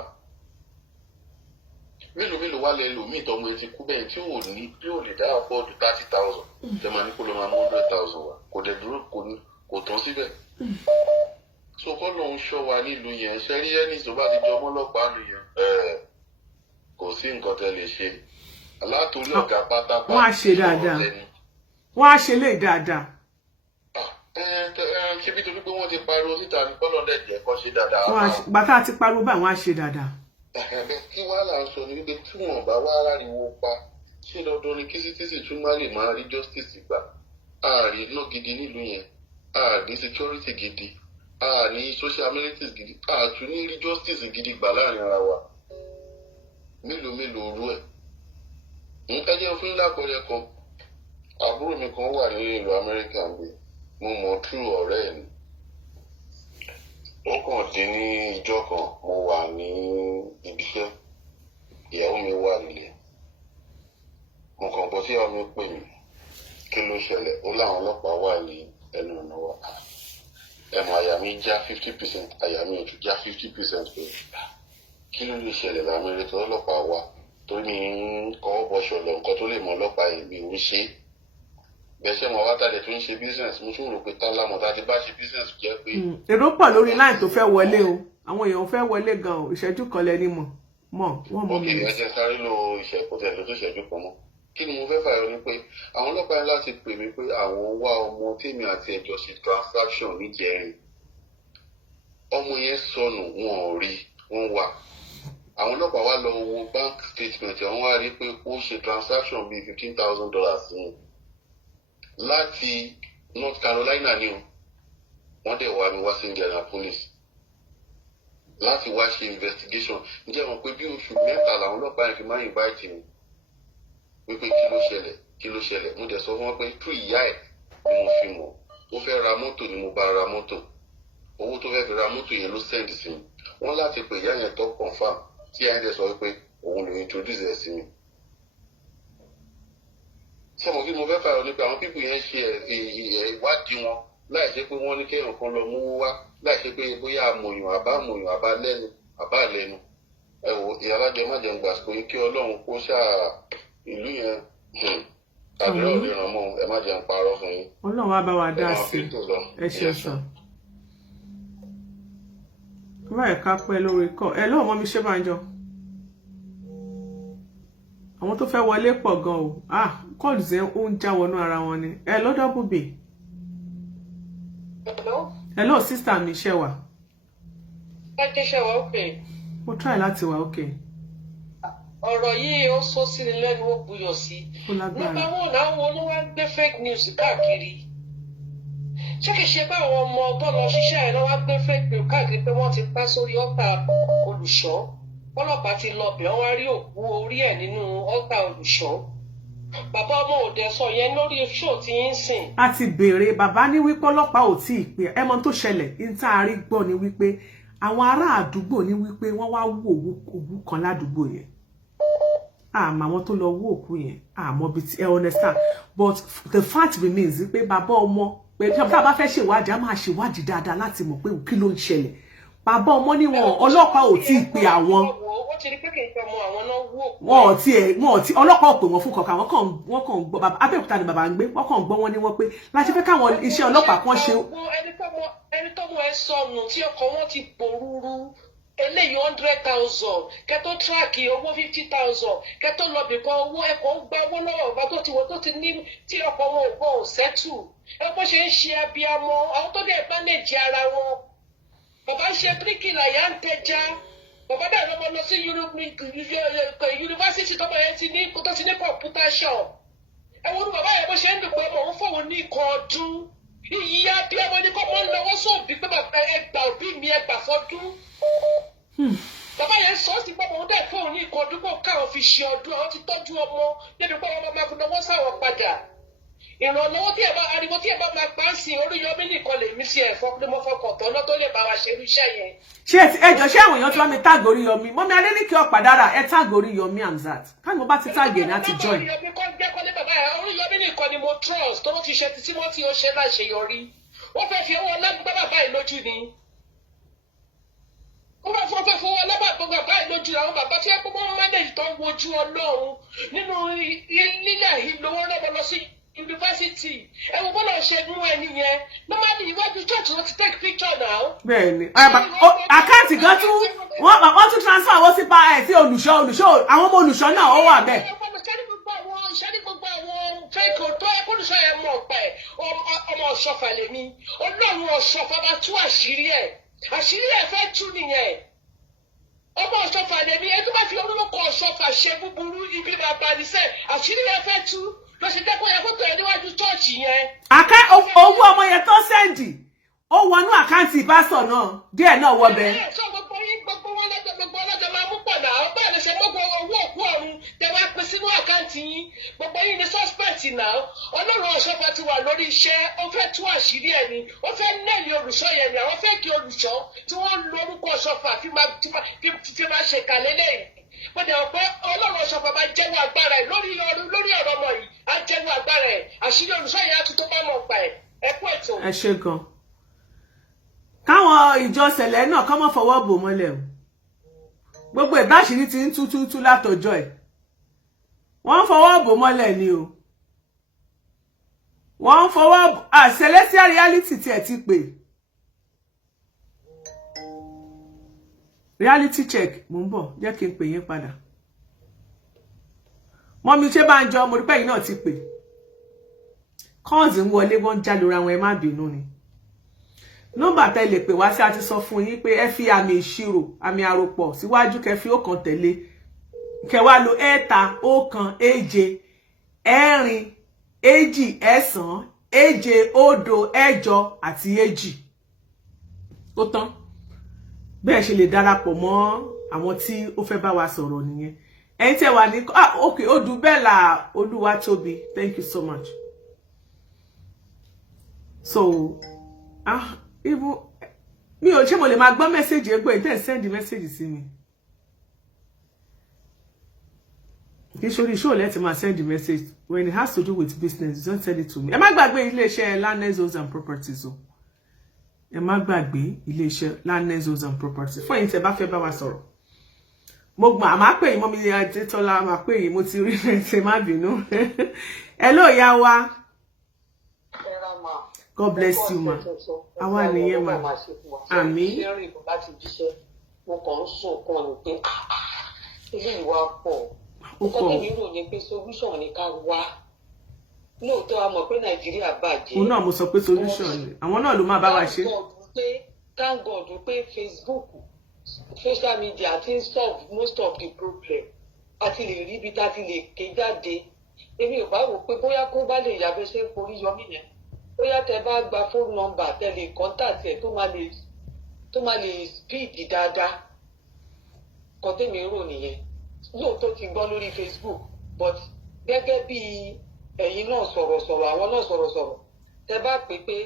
mélòó wá lẹ́lò míì tọmọ ẹ ti kú bẹ́ẹ̀ tí ò lè dá àpọ̀jù 30,000 tẹ máa ní kó lọ máa mú 100,000 wá kò dẹ̀ dúró kò tán síbẹ̀. so kọ́ ló ń ṣọ́ wa nílùú yẹn ṣe rí ẹni tó bá ti jọ ọmọlọ́pàá nìyẹn kò sí nǹkan tẹ́ lè ṣe látòrí ọ̀gá pátápátá wọ́n á ṣe dáadáa wọ́n á ṣe lè dáadáa. ṣé bí torí pé wọ́n ti pariwo síta ní kọ́lọ́ lẹ́jẹ̀ kọ́ ṣe dáadáa. bàtà àti pariwo báyìí wọ́n á ṣe dáadáa. kí wàá là ń sọ ní wípé tí wọ́n bá wá ráriwo pa ṣé dandan ni kí citizen tún má lè máa rí justice gbà ààrí iná gidi nílùú yẹn ààrí security gidi ààrí social amenities gidi àtún ní rí justice gidi gbà láàrin ara wa mélòó orú ẹ̀. nǹkan jẹ́ fún lápẹ̀rẹ̀ kan àbúrò mi kan wà ní ìlú Amẹ́ríkà ń gbé mo mọ̀ tú ọ̀rẹ́ ẹ̀ ni ó kàn dín ní ìjọ kan mo wà ní ibiṣẹ́ ìyàwó mi wà nílé mo kàn bọ́ sí àwọn mi pè mí kí ló ṣẹlẹ̀ ó láwọn ọlọ́pàá wà ní ẹnu ọ̀nà wa ẹnu àyà mi já 50% àyà mi ò tún já 50% pé kí ló lè ṣẹlẹ̀ l'Amẹ́ríkà ọlọ́pàá wà tó ní kọ́wọ́ bọ̀ṣọ̀ lọ nǹkan tó lè mọ ọlọ́pàá yẹn mi ò ń ṣe bẹ́sẹ̀ mọ̀ wá tàdé tó ń ṣe business mo tún rò pé tán lámọ̀ tá a ti bá ṣe business jẹ́ pé. èrò pọ̀ lórí line tó fẹ́ wọlé o àwọn èèyàn fẹ́ wọlé gan o ìṣẹ́jú kan lẹ́ni mọ̀ wọ́n mọ̀ mi. ok ẹ̀jẹ̀ sáré lo ìṣẹ̀kùtẹ̀ ló tó ṣẹ́jú kan mọ́ kí ni mo fẹ́ fàyọ ni pé àwọn ọlọ́pàá yẹn láti pè mí pé àwọn wá ọmọ tèmi àti ẹ̀jọ̀ ṣe transaction níjẹrin ọmọ yẹn sọnù wọn ò rí wọn wà àwọn ọlọ́pàá wá lọ wo bank statement àwọn wá rí pé ó ṣe transaction bíi $15,000 ní láti North Carolina ni o wọ́n dẹ̀ wá mi wá sí Indianapolis láti wá ṣe investigation ǹjẹ́ wọn pé bí oṣù mẹ́ta làwọn ọlọ́pàá yẹn fi máa invite mi wípé kí ló ṣẹlẹ̀ mo dẹ̀ sọ fún wọn pé tú ìyá ẹ̀ ni mo fi mọ̀ ó fẹ́ ra mọ́tò ni mo bá ra mọ́tò owó tó fẹ́ fi ra mọ́tò yẹn ló send sí mi wọ́n láti pè ìyá yẹn tó confam tí ìyá yẹn dẹ̀ sọ wípé òun ló introduce ẹ̀ sí mi. sọmọ kí mo fẹ́ fààrọ̀ nípa àwọn pípù yẹn ṣe ìwádìí wọn láì ṣe pé wọ́n ní kéèyàn kan lọ mú wá láì ṣe pé bóyá àmọ̀yàn àbá lẹ́nu ẹ wò ìyálájẹ má jẹun gbàsíkò yín kí Ọlọ́run kó ṣáà ìlú yẹn tàbí ọ̀rẹ́ ràn mọ́ ẹ má jẹun parọ́ fún yín. Ọlọ́run wá bá wa dá sí ẹ ṣe sàn. báyìí ká pẹ́ lórí kọ́ ẹ lọ́wọ́ mọ́ mi ṣé máa ń jọ àwọn tó fẹ́ wọlé pọ̀ gan o kọ́ọ̀lù ṣe ń já wọnú ara wọn ni ẹ lọ́dọ̀ bùbè. hello sister mi ṣe wà. ẹ ti ṣe wọ́n pè. Mo try láti wà okay. Ọ̀rọ̀ yìí ó sọ sí ni lẹ́nu ó buyọ̀ sí. Nípa wọn làwọn ló wá gbé fake news káàkiri. Ṣé kìí ṣe pé àwọn ọmọ tó lọ ṣiṣẹ́ ẹ̀ ló wá gbé fake news káàkiri pé wọ́n ti pa sórí ọ̀tá olùṣọ́? Ọlọ́pàá ti lọ bẹ̀ wọ́n wá rí òkú orí ẹ̀ nínú ọ̀tá olùṣọ́. Bàbá ọmọ òde sọ yẹn lórí show tí ń sìn. A ti béèrè bàbá ní wípé ọlọ́pàá ò tí ì pé ẹ mọ̀ tó ṣẹlẹ̀ ní tá a rí gbọ́ ni wípé àwọn ará àdúgbò ní wípé wọ́n wá wò òwú kan ládùúgbò yẹn. Àmọ́ àwọn tó lọ wò òkú yẹn àmọ́ bí ti ẹ understand but the fact remains pé bàbá ọmọ pé tá a bá fẹ́ ṣèwádìí a máa ṣèwádìí dáadáa láti mọ̀ pé kí ló ń ṣẹlẹ̀. Bàbá ọmọ ní wọn ọlọ́pàá ò tí ì pé àwọn. Wọ́n ti ọlọ́pàá ò pè wọ́n fún kankan wọ́n kàn gbọ́ bàbá Abẹ́òkúta ni bàbá ń gbé wọ́n kàn gbọ́ wọn ní wọ́n pé láti fẹ́ káwọn iṣẹ́ ọlọ́pàá kan ṣe. Ẹni tó mú ẹ sọnù tí ọkọ̀ wọn ti pòrúurú eléyìí 100,000 kẹtó tíráàkì owó 50,000 kẹtó lọ bìkan owó ẹ̀kọ́ gba owó lọ́wọ́ ọ̀gá tó ti wọ́n tó ti ní tí ọkọ̀ wọn ò gbọ́ ò sẹ́tù ẹ bó ṣe ń ṣe abiyamọ àwọn tó dẹ̀ mánéjì ara wọn. Bàbá ń ṣe bíríkìlà yà ń tẹja bàbá dẹ̀ lọ́mọ lọ sí yunifásitì tọ́mọ yẹn ti ní kọ̀ǹpútà shop. Ẹ wo ni bàbá yẹn bó ṣe ń dùn pé ọmọ òun fóun ní nǹkan ọdún. Ìyá abiyamọ ni kò mọ́ ń lọ́wọ́ sóòbí pé bàbá ẹgbà òbí mi ẹgbà fọdún. Bàbá yẹn sọ sí pé òun dẹ̀ fóun ní nǹkan ọdún kó káwọn fi ṣe ọdún àwọn ti tọ́jú ọmọ débi pé ọmọ máa fi lọ́wọ́ sáwọn padà. Ìrànlọ́wọ́ tí ẹ bá ariwo tí ẹ bá máa pa sí Oríyọmí nìkan lè mí sí ẹ̀fọ́ pé mo fọkàn tán náà tó lè bá wa ṣe irú iṣẹ́ yẹn. Ṣé ẹjọ́ ṣé àwọn èèyàn tí wọ́n mi tag Oriyomi mọ́mí Adéníkì ọ̀pàdára ẹ tag Oriyomi Hamzat káàní mo bá ti tag ẹ̀ láti join. Oriyomi kọ́ jẹ́ kọ́lé bàbá ẹ̀ Oriyomi nìkan ni mo trust tó ló ti ṣe ti tí wọ́n ti ṣe láṣeyọrí. Wọ́n fẹ́ fi owó ọlọ́gbọ́n bàbá ẹ̀ lójú ni. Wọ́n fẹ́ fọwọ́ ọlọ́gbọ́n bàbá ẹ̀ lójú àwọn bàbá tí wọ́n kọ́ manage tó ń wojú Ọlọ́run nínú lílẹ̀ ìlówó lọ́wọ́ lọ sí yunifásitì ẹ wo bọ́lá ṣe mú ẹni yẹn normally iwájú church wọn ti take picture now. Bẹ́ẹ̀ni àkáǹtì gan tún wọ́n tún transfer owó sí pa ẹ̀ sí olùṣọ́ àwọn ọmọ olùṣọ́ náà ó wà bẹ́ẹ̀. Ṣẹ́ni gbogbo àwọn fake tó ẹkọ́ olùṣọ́ yẹn mọ̀ pẹ̀ ọmọ ọ̀ṣọ́fà lèmi Ọlọ́run ọ̀ṣọ́fà bá tú àṣírí ẹ̀ fẹ́ tú nìyẹn ọmọ ọ̀ṣọ́fà lèmi ẹ tó bá fi orúkọ ọ̀ṣọ́fà ṣe búburú ibi bàbá níṣẹ́ àṣírí ẹ̀ fẹ́ tú lọ sí dẹ́kun yẹn fótó ẹ̀ níwájú chọ́ọ̀chì yẹn. Owó ọmọ yẹn tó sẹ́ndì ó wọnú àkáǹtì pásítọ̀ náà díẹ̀ náà wọ bẹ́ẹ̀. Ṣé gbogbo wọn lọ́jọ́ máa mú pọ̀ náà bẹ́ẹ̀ lè ṣe gbogbo owó òkú ọ̀run tẹ wá pín sínú àkáǹtì yín gbogbo yín ní suspect náà Ọlọ́run ọ̀ṣọ́fà ti wà lórí iṣẹ́ ó fẹ́ tú àṣírí ẹ̀ ni ó fẹ́ nẹ́ẹ̀lì olùṣọ́ yẹn ni àwọn fẹ́ kí olùṣọ́ tí wọ́n lo orúkọ ọ̀ṣọ́fà fi máa ṣe kàlẹ́ lẹ́yìn mo dẹ̀ pé Ọlọ́run ọ̀ṣọ́fà máa jẹ́wọ́ agbára ẹ̀ lórí ọ̀rọ̀ ọmọ yìí á jẹ́wọ́ agbára ẹ̀ àṣírí olùṣọ́ yẹn á tún tó bá mọ̀ pa ẹ̀ ẹ kú ètò. Ẹ ṣe gan káwọn ìjọ ṣẹlẹ̀ náà kọ́ mọ́ fọwọ́ bò mọ́lẹ̀ o gbogbo ìbáṣirí ti ń tútútú látọjọ́ ẹ̀ wọ́n fọwọ́ bò mọ́lẹ̀ ni o wọ́n fọwọ́ celestial reality tí ẹ̀ ti pè reality check mo ń bọ̀ jẹ́ kí n pè yín padà mọ́mí ṣé bá ń jọ mo rí pé yín náà ti pè kọ́ọ̀sì ń wọlé wọ́n ń já lóra wọn ẹ má bínú ni nọ́mbà tẹ́ lè pè wá sí àti sọ fún yín pé ẹ fi àmì ìṣirò àmì àròpọ̀ síwájú kẹ́ fi ọ̀kan tẹ̀lé kẹ́ wá lo ẹ̀ta ọ̀kan èje ẹ̀rin èjì ẹ̀sán èje òdo ẹ̀jọ àti èjì ó tán bẹ́ẹ̀ ṣe lè darapọ̀ mọ́ àwọn tí ó fẹ́ bá wa sọ̀rọ̀ nìyẹn ẹ̀yin tẹ́ wà ní okay Odùbẹ́là Olúwatóbi thank you so much so even mi ò ṣe mo lè máa gbọ́ mẹ́sẹ̀jì ẹgbẹ́ ẹ̀ tẹ́ send message sí mi kì í ṣorí show let máa send message when it has to do with business don't send it to me ẹ má gbàgbé iléeṣẹ́ Landness Homes and Properties o ẹ má gbàgbé iléeṣẹ́ Landness Homes and Properties fún ẹ̀yin tẹ́ bá fẹ́ bá wa sọ̀rọ̀ mo gbọ́n àmà pè yín mọ́ mi Adétọ́lá àmà pè yín mo ti rí ẹ̀ má bínú hello ìyá wa. God bless you, ma. Àwa nìyẹn ma. Àmín. Mo kàn ń sùn kan ní pé ilé ìwà pọ̀. Nǹkan tí mi rò ní pé solution ni ká wá. Lóòótọ́ a mọ̀ pé Nàìjíríà bàjẹ́. Òun náà mo sọ pé solution ni. Àwọn náà ló máa bá wa ṣe. Thank God pé Facebook social media ti ń solve most of the problem àti lè rí ibi tá a ti lè ké jáde èmi ò bá wò pé bóyá kó bá lè yàgbé ṣe ń forí yọmí yẹn bóyá tẹ bá gba phone number tẹ lè contact ẹ tó máa lè speed dáadáa kan tèmi rò nìyẹn lóòótọ́ ti gbọ́ lórí Facebook but gẹ́gẹ́ bí ẹ̀yin náà sọ̀rọ̀sọ̀rọ̀ àwọn náà sọ̀rọ̀sọ̀rọ̀ tẹ bá pè pé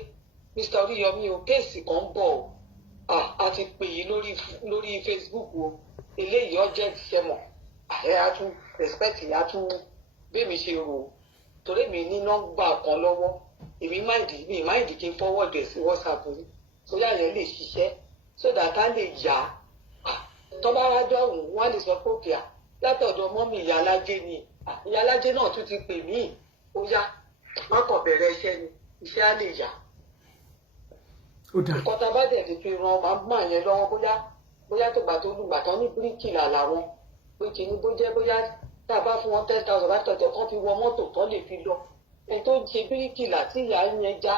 Mr. Oriyomi o kéèsì kan ń bọ̀ o a ti pè yín lórí Facebook o eléyìí urgent sẹ́mọ̀ ẹ á tún respect yìí á tún bẹ́ẹ̀mi ṣe rò ó torí mi ní nọ́mbà kan lọ́wọ́ èmi máìdì kí n forward ẹ̀ sí WhatsApp yìí sóyà yẹn lè ṣiṣẹ́ sódà tá lè yá tó bá wá dọ̀hùn wọ́n lè sọ pé òkè látọ̀dọ̀ mọ́mì ìyá alájẹ ni ìyá alájẹ náà tún ti pè mí ó yá wọ́n kàn bẹ̀rẹ̀ iṣẹ́ ni iṣẹ́ á lè yá. nǹkan tá a bá dẹ̀ ti fi ran màmá yẹn lọ́wọ́ bóyá tó gbà tó lùgbà tán ní bíríkìlà làwọn pé kìíní bó jẹ́ bóyá tá a bá fún wọn 10,000 láti ọ̀tẹ̀ kan fi wọ mọ́tò tán lè fi lọ ẹ̀ tó ń ṣe bíríkìlà tí ìyá yẹn já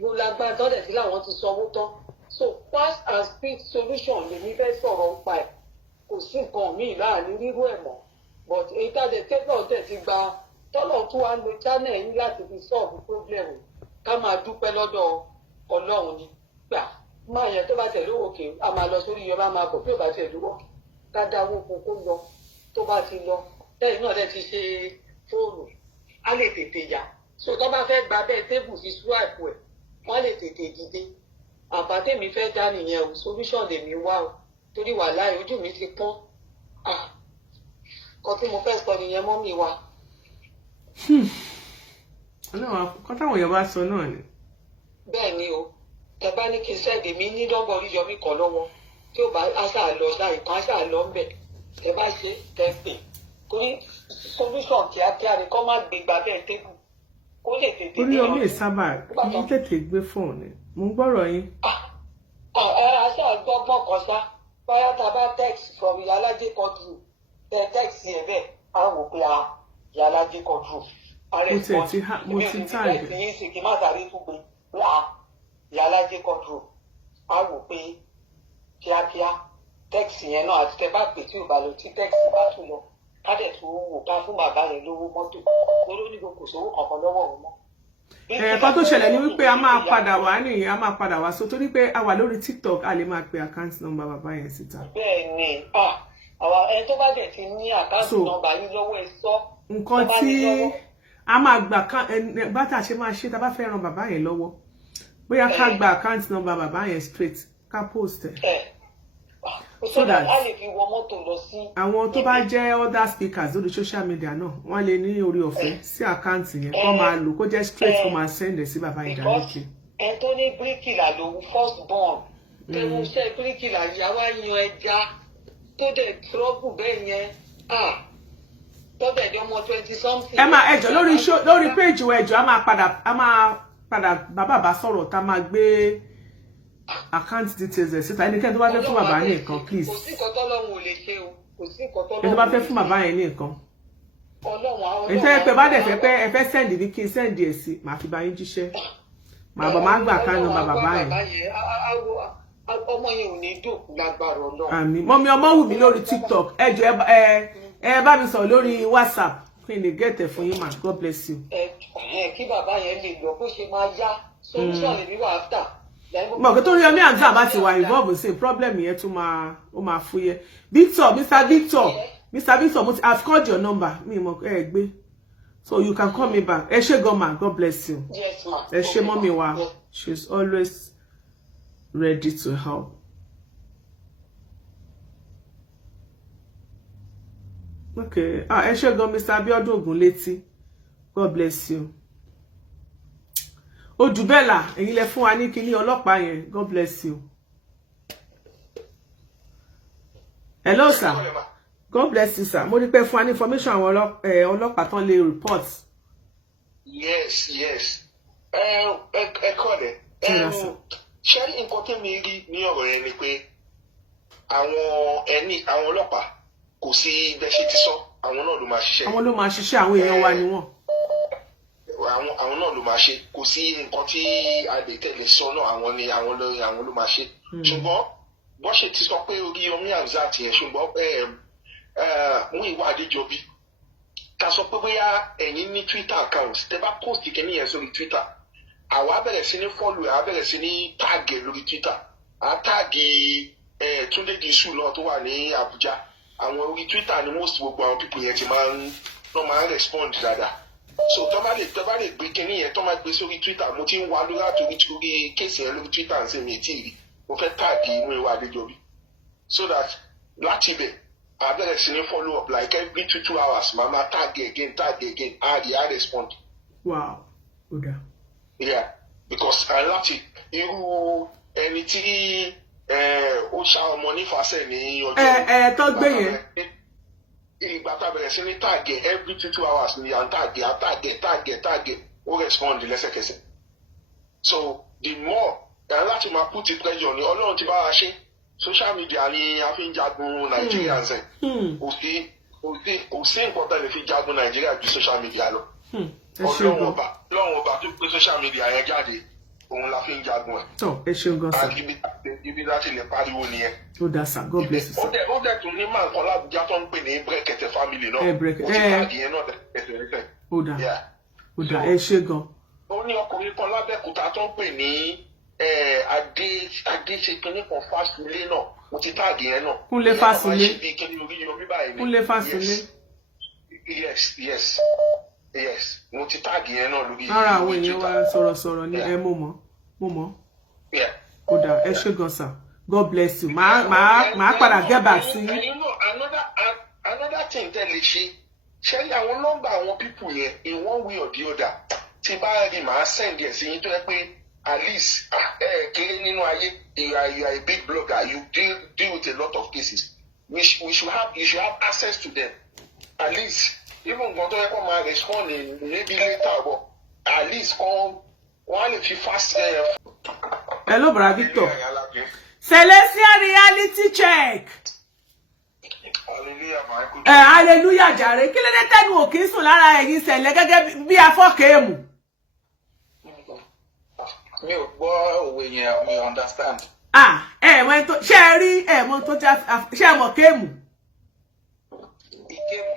ló lágbára tán dẹ̀ sí làwọn ti sanwó tán so fast and speed solution lèmi fẹ́ sọ̀rọ̀ nípa ẹ̀ kò sí nǹkan míì láàrin rírú ẹ̀ mọ́ but èyí tá a dẹ̀ tẹ́lọ̀ tẹ̀ ti gba tọ́lọ̀ tó wá lo channel yín láti fi solve problem ká máa dúpẹ́ lọ́dọ̀ Ọlọ́run ni gbà máa yẹn tó bá tẹ̀ lówó kè á máa lọ sórí yẹn bá máa bọ̀ bí ò bá tẹ̀ lówó ká dáwó fún kó lọ tó bá ti lọ lẹ́yìn náà dẹ̀ ti ṣe fóònù á lè tètè yá so tó bá fẹ́ gba bẹ́ẹ̀ tébù fi swipe ẹ̀ wọ́n lè tètè dìde àbátẹ́mi fẹ́ dá nìyẹn o solution lèmi wá o torí wàláhì ojú mi ti pọ́n kan tí mo fẹ́ sọ nìyẹn mọ́ mi wá. ọlọ́run kan táwọn èèyàn bá sọ náà ni. bẹ́ẹ̀ ni o tẹ bá ní kí n sẹ́ẹ̀dì mi ní nọ́mbà Oríyọmí kan lọ́wọ́ tí ó bá aṣá lọ láì kan aṣá lọ ń bẹ̀ tẹ bá ṣe tẹ pè torí solution kíákíá ni kọ́ má gbé gba bẹ́ẹ̀ tébù kó lè tètè. Oríyọmí ìsábà kì í tètè gbé fóònù ni mo ń gbọ́rọ̀ yín. aṣá gbọ́gbọ́n kan sá báyà tá a bá text from Ìyálájé Quadri tẹ text yẹn bẹ́ẹ̀ á wò pé Ìyálájé Quadri. mo ti tag yín sì kí má sáré tún pé Ìyálájé Quadri á wò pé kíákíá text yẹn náà àti tẹ bá pè tí ò bá lọ tí text bá tún lọ ká dẹ̀ tún wò ká fún bàbá yẹn lówó mọ́tò lóró ní kò sówó kankan lọ́wọ́ òun mọ́. ẹ̀ẹ̀kan tó ṣẹlẹ̀ ní wípé a máa padà wá nìyẹn a máa padà wá so torí pé a wà lórí TikTok a lè máa pe account number bàbá yẹn síta. bẹ́ẹ̀ ni àwọn ẹni tó bá dẹ̀ ti ní account number yín lọ́wọ́ ẹ sọ. nǹkan tí a máa gbà bá tá a ṣe máa ṣe tá a bá fẹ́ ran bàbá yẹn lọ́wọ́ bóyá ká gba account number bàbá yẹn straight ká post ẹ̀. so that a lè fi wọ mọ́tò lọ sí. àwọn tó bá jẹ́ other speakers lórí social media náà wọ́n lè ní orí ọ̀fẹ́ sí àkáǹtì yẹn kó máa lò kó jẹ́ straight kó máa send ẹ̀ sí bàbá yẹn directly. ẹ tó ní bíríkìlà lòun first born tẹ̀wọ́n iṣẹ́ bíríkìlà ìyàwó yan ẹja tó dẹ̀ trọ́bù bẹ́ẹ̀ yẹn tó dẹ̀ di ọmọ 20 something. ẹ máa ẹjọ́ lórí page ẹjọ́ a máa padà bàbá sọ̀rọ̀ tá a máa gbé account details ẹ̀ síta ẹnikẹ́ni tó bá fẹ́ fún bàbá ní nǹkan please. kò sí nǹkan tọ́lọ́run ò lè ṣe o kò sí nǹkan tọ́lọ́run. ẹni tó bá fẹ́ fún bàbá yẹn ní nǹkan. èyí tó yẹ pé bá dẹ̀ fẹ́ pé ẹ fẹ́ send ní kí n send ẹ̀ sí màá fi bá yín jíṣẹ́ màá bọ̀ máa gbà kánú bàbá yẹn. ọmọ yẹn ò ní dòkú lágbára Ọlọ́run. àmín mọ́mí ọmọ wù mí lórí TikTok ẹ jọ̀ọ́ ẹ bá mi sọ̀rọ̀ lórí WhatsApp kí n lè gẹ̀tẹ̀ fún yín ma God bless you. kí bàbá yẹn lè lọ bó ṣe máa yá solution lè ní wà áfítà. Mo ke to Oriyomi Hamzat bá ti wà involve sí problem yẹn tún máa fúyẹ́. Mr. Victor, I've called your number. Mi mo gbé. So you can call me back. Ẹ ṣé gan ma, God bless you. Yes ma. Ẹ ṣé mommy wa. She's always ready to help. Okay. Ẹ ṣé gan Mr. Abiodun Ogunleti. God bless you. Odubela, ẹ̀yin lẹ fún wa ní kíní ọlọ́pàá yẹn. God bless you. Hello sir. God bless you sir. Mo ní pé fún wa ní information àwọn ọlọ́pàá tán lè report. Yes. Ẹ kọ́ lẹ̀. Ṣé nǹkan tí mi rí ní ọ̀rọ̀ yẹn ni pé àwọn ọlọ́pàá kò sí bẹ́ẹ̀ ṣe ti sọ àwọn náà ló máa ṣiṣẹ́. Àwọn ló máa ṣiṣẹ́ àwọn èèyàn wa ni wọ́n. Àwọn náà ló máa ṣe kò sí nǹkan tí a lè tẹ̀lé sọ náà àwọn ló máa ṣe ṣùgbọ́n bó ṣe ti sọ pé Oriyomi Hamzat yẹn ṣùgbọ́n mú ìwà Adéjọbí ká sọ pé bóyá ẹ̀yin ní Twitter account tẹ́ bá post kẹ́ni yẹn sórí Twitter àwa bẹ̀rẹ̀ sí ní follow àwa bẹ̀rẹ̀ sí ní tag lórí Twitter à tag Túndé Dísù lọ tó wà ní Abuja àwọn orí Twitter ni most gbogbo àwọn people yẹn ti máa ń respond dáadáa so tó bá lè gbé kẹ́ni yẹn tó máa gbé sórí Twitter mo ti ń wá lórí àtòrí kéèsì yẹn lórí Twitter ń sè mí tí ì rí mo fẹ́ tag inú ìwà Adéjọbí so that láti ibẹ̀ I better see follow up like every 2 hours. Mama tag again. I respond. Wow. Okay. Yeah, because I like it. You anything ó ṣá ọmọ ní fàṣẹ ní ọjọ́. Tó gbé yẹn. Ìgbà tá bẹ̀rẹ̀ sí ní tag every 2 hours ni à tag ó respond lẹ́sẹ̀kẹsẹ̀. So the more láti máa put it pressure ni Ọlọ́run ti bá wa ṣe. Social media ni a fi ń jagun Nàìjíríà ṣe kò sí nǹkan tó lè fi jagun Nàìjíríà ju social media lọ Ọlọ́run ọba tó gbé social media yẹn jáde òun la fi ń jagun ẹ̀. ẹ ṣeun gan sa. ibi láti lè pariwo nìyẹn. ó dá sa God bless you sir. ó dẹ̀ tún ní máa nǹkan lábújá tó ń pè ní Brekete family náà ó ti káàdì yẹn náà ẹsẹ̀ nífẹ̀ẹ́. ó dá ẹ ṣe gan. ó ní ọkùnrin kan lábẹ́kúta tó ń pè ní adé ṣe kinní kan Fásilé náà mo ti táàgì yẹn náà. Kúnlé Fásilé. Kúnlé Fásilé. Yes mo ti táàgì yẹn náà lórí. ara àwọn èèyàn wa sọ̀rọ̀sọ̀rọ̀ ni ẹ mo mọ̀. ó dà ẹ ṣé gan sir God bless you máa padà get back sí. another thing tẹ́ lè ṣe àwọn nọ́mbà àwọn people yẹn in one way or the other tí bá rí màá send ẹ̀ sí yín tó yẹ pé at least kéré nínú ayé you are a big blogger you deal with a lot of cases you should have access to them at least even nǹkan tó yẹ kó máa respond in maybe later but at least wọ́n á lè fi fast. Hello brother Victor. Celestial reality check. Hallelujah jàre kí ló dé tẹnu òkè sùn lára ẹ̀yin ṣẹlẹ̀ gẹ́gẹ́ bí afọ́kèémù. Mi ò gbọ́ òwe yẹn mi understand. Wọ́n tó ṣe rí mọ́ tó ṣe mọ̀ kéèmù. Ìkéèmù.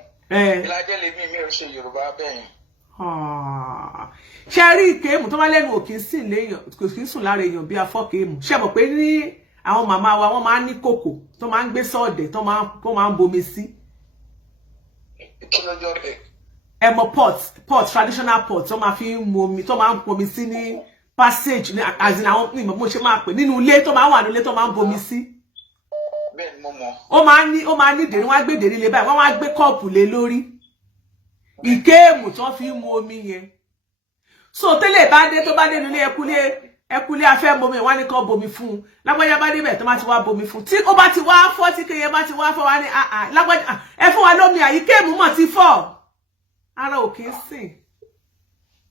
Ìlàjẹ́ lèmi mi ò ṣe Yorùbá bẹ́yìn. Ṣe rí ìkéèmù tó bá lẹ́nu òkè sí sùn lára èèyàn bí afọ́kéèmù. Ṣe mọ̀ pé ní àwọn màmá wa wọ́n máa ń ní kòkò tó máa ń gbé sọ́ọ̀dẹ̀ tó máa ń bomi sí. Kí ló jọ bẹ́ẹ̀? Ẹ mọ̀ pot traditional pot tó máa fi ń mu omi tó máa ń bomi sí ní passage ni as in àwọn mi mo ṣe máa pè nínú ilé tó máa wà nílé tó máa ń bomi sí. Bẹ́ẹ̀ mo mọ̀. Ó máa ní dèrí wọ́n á gbé dèrí lé báyìí wọ́n wá gbé kọ́ọ̀pù lé lórí. Ìkéèmù tó fi ń mu omi yẹn. So tẹ́lẹ̀ bá dé tó bá dé nílé ẹkúlé afẹ́ bomi wọ́n ní kó bomi fún un. Lágbájá bá dé bẹ̀ tó bá ti wá bomi fún un. Tí ó bá ti wá fọ́ tí kéye bá ti wá fọ́ wá ní lágbájá ẹ fún wa lómi àyíkéèmù mọ̀ ti fọ́. Ara ò kì í sìn.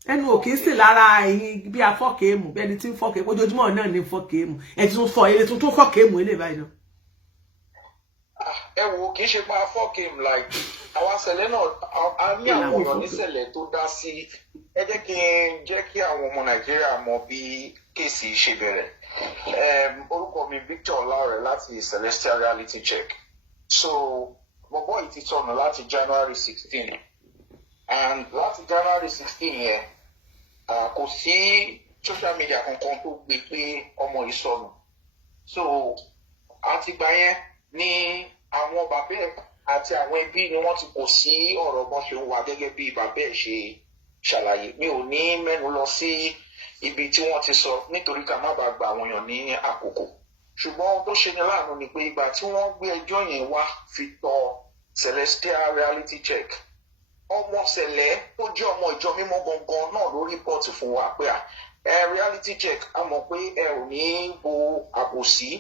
Ẹnu òkè sí lára ẹ̀yin bí afọ́kèémù bí ẹni tí ń fọ́kèémù ojoojúmọ́ náà ní fọ́kèémù ẹ ti tún fọ́ ilé tuntun fọ́kèémù ilé báyìí náà. Ẹ wo kì í ṣe pa fọ́kèémù like àwa ṣẹlẹ̀ náà a ní àwọn èèyàn níṣẹ̀lẹ̀ tó dá sí ẹ jẹ́ kí àwọn ọmọ Nàìjíríà mọ bí kéèsì ṣe bẹ̀rẹ̀. Orúkọ mi Victor Olaore láti Celestial Reality Check. So bọ̀bọ́ yìí ti sọnù láti January 16 and láti January 16 yẹn. Kò sí social media kankan tó gbé pé ọmọ yìí sọnù so àtìgbà yẹn ni àwọn bàbá ẹ̀ àti àwọn ẹbí ni wọ́n ti kò sí ọ̀rọ̀ bọ́n ṣe ń wá gẹ́gẹ́ bí bàbá ẹ̀ ṣe ṣàlàyé mi ò ní mẹ́nu lọ sí ibi tí wọ́n ti sọ nítorí ká má bàa gba àwọn èèyàn ní àkókò ṣùgbọ́n tó ṣe ní láàánú ni pé ìgbà tí wọ́n gbé ẹjọ́ yẹn wá fi tọ̀ Celestial Reality Check ọmọ Sẹ̀lẹ̀ tó jẹ́ ọmọ ìjọ mímọ́ gangan náà ló rìpọ́ọ̀tì fún wa pé Reality Check a mọ̀ pé ẹ ò ní bo àbòsí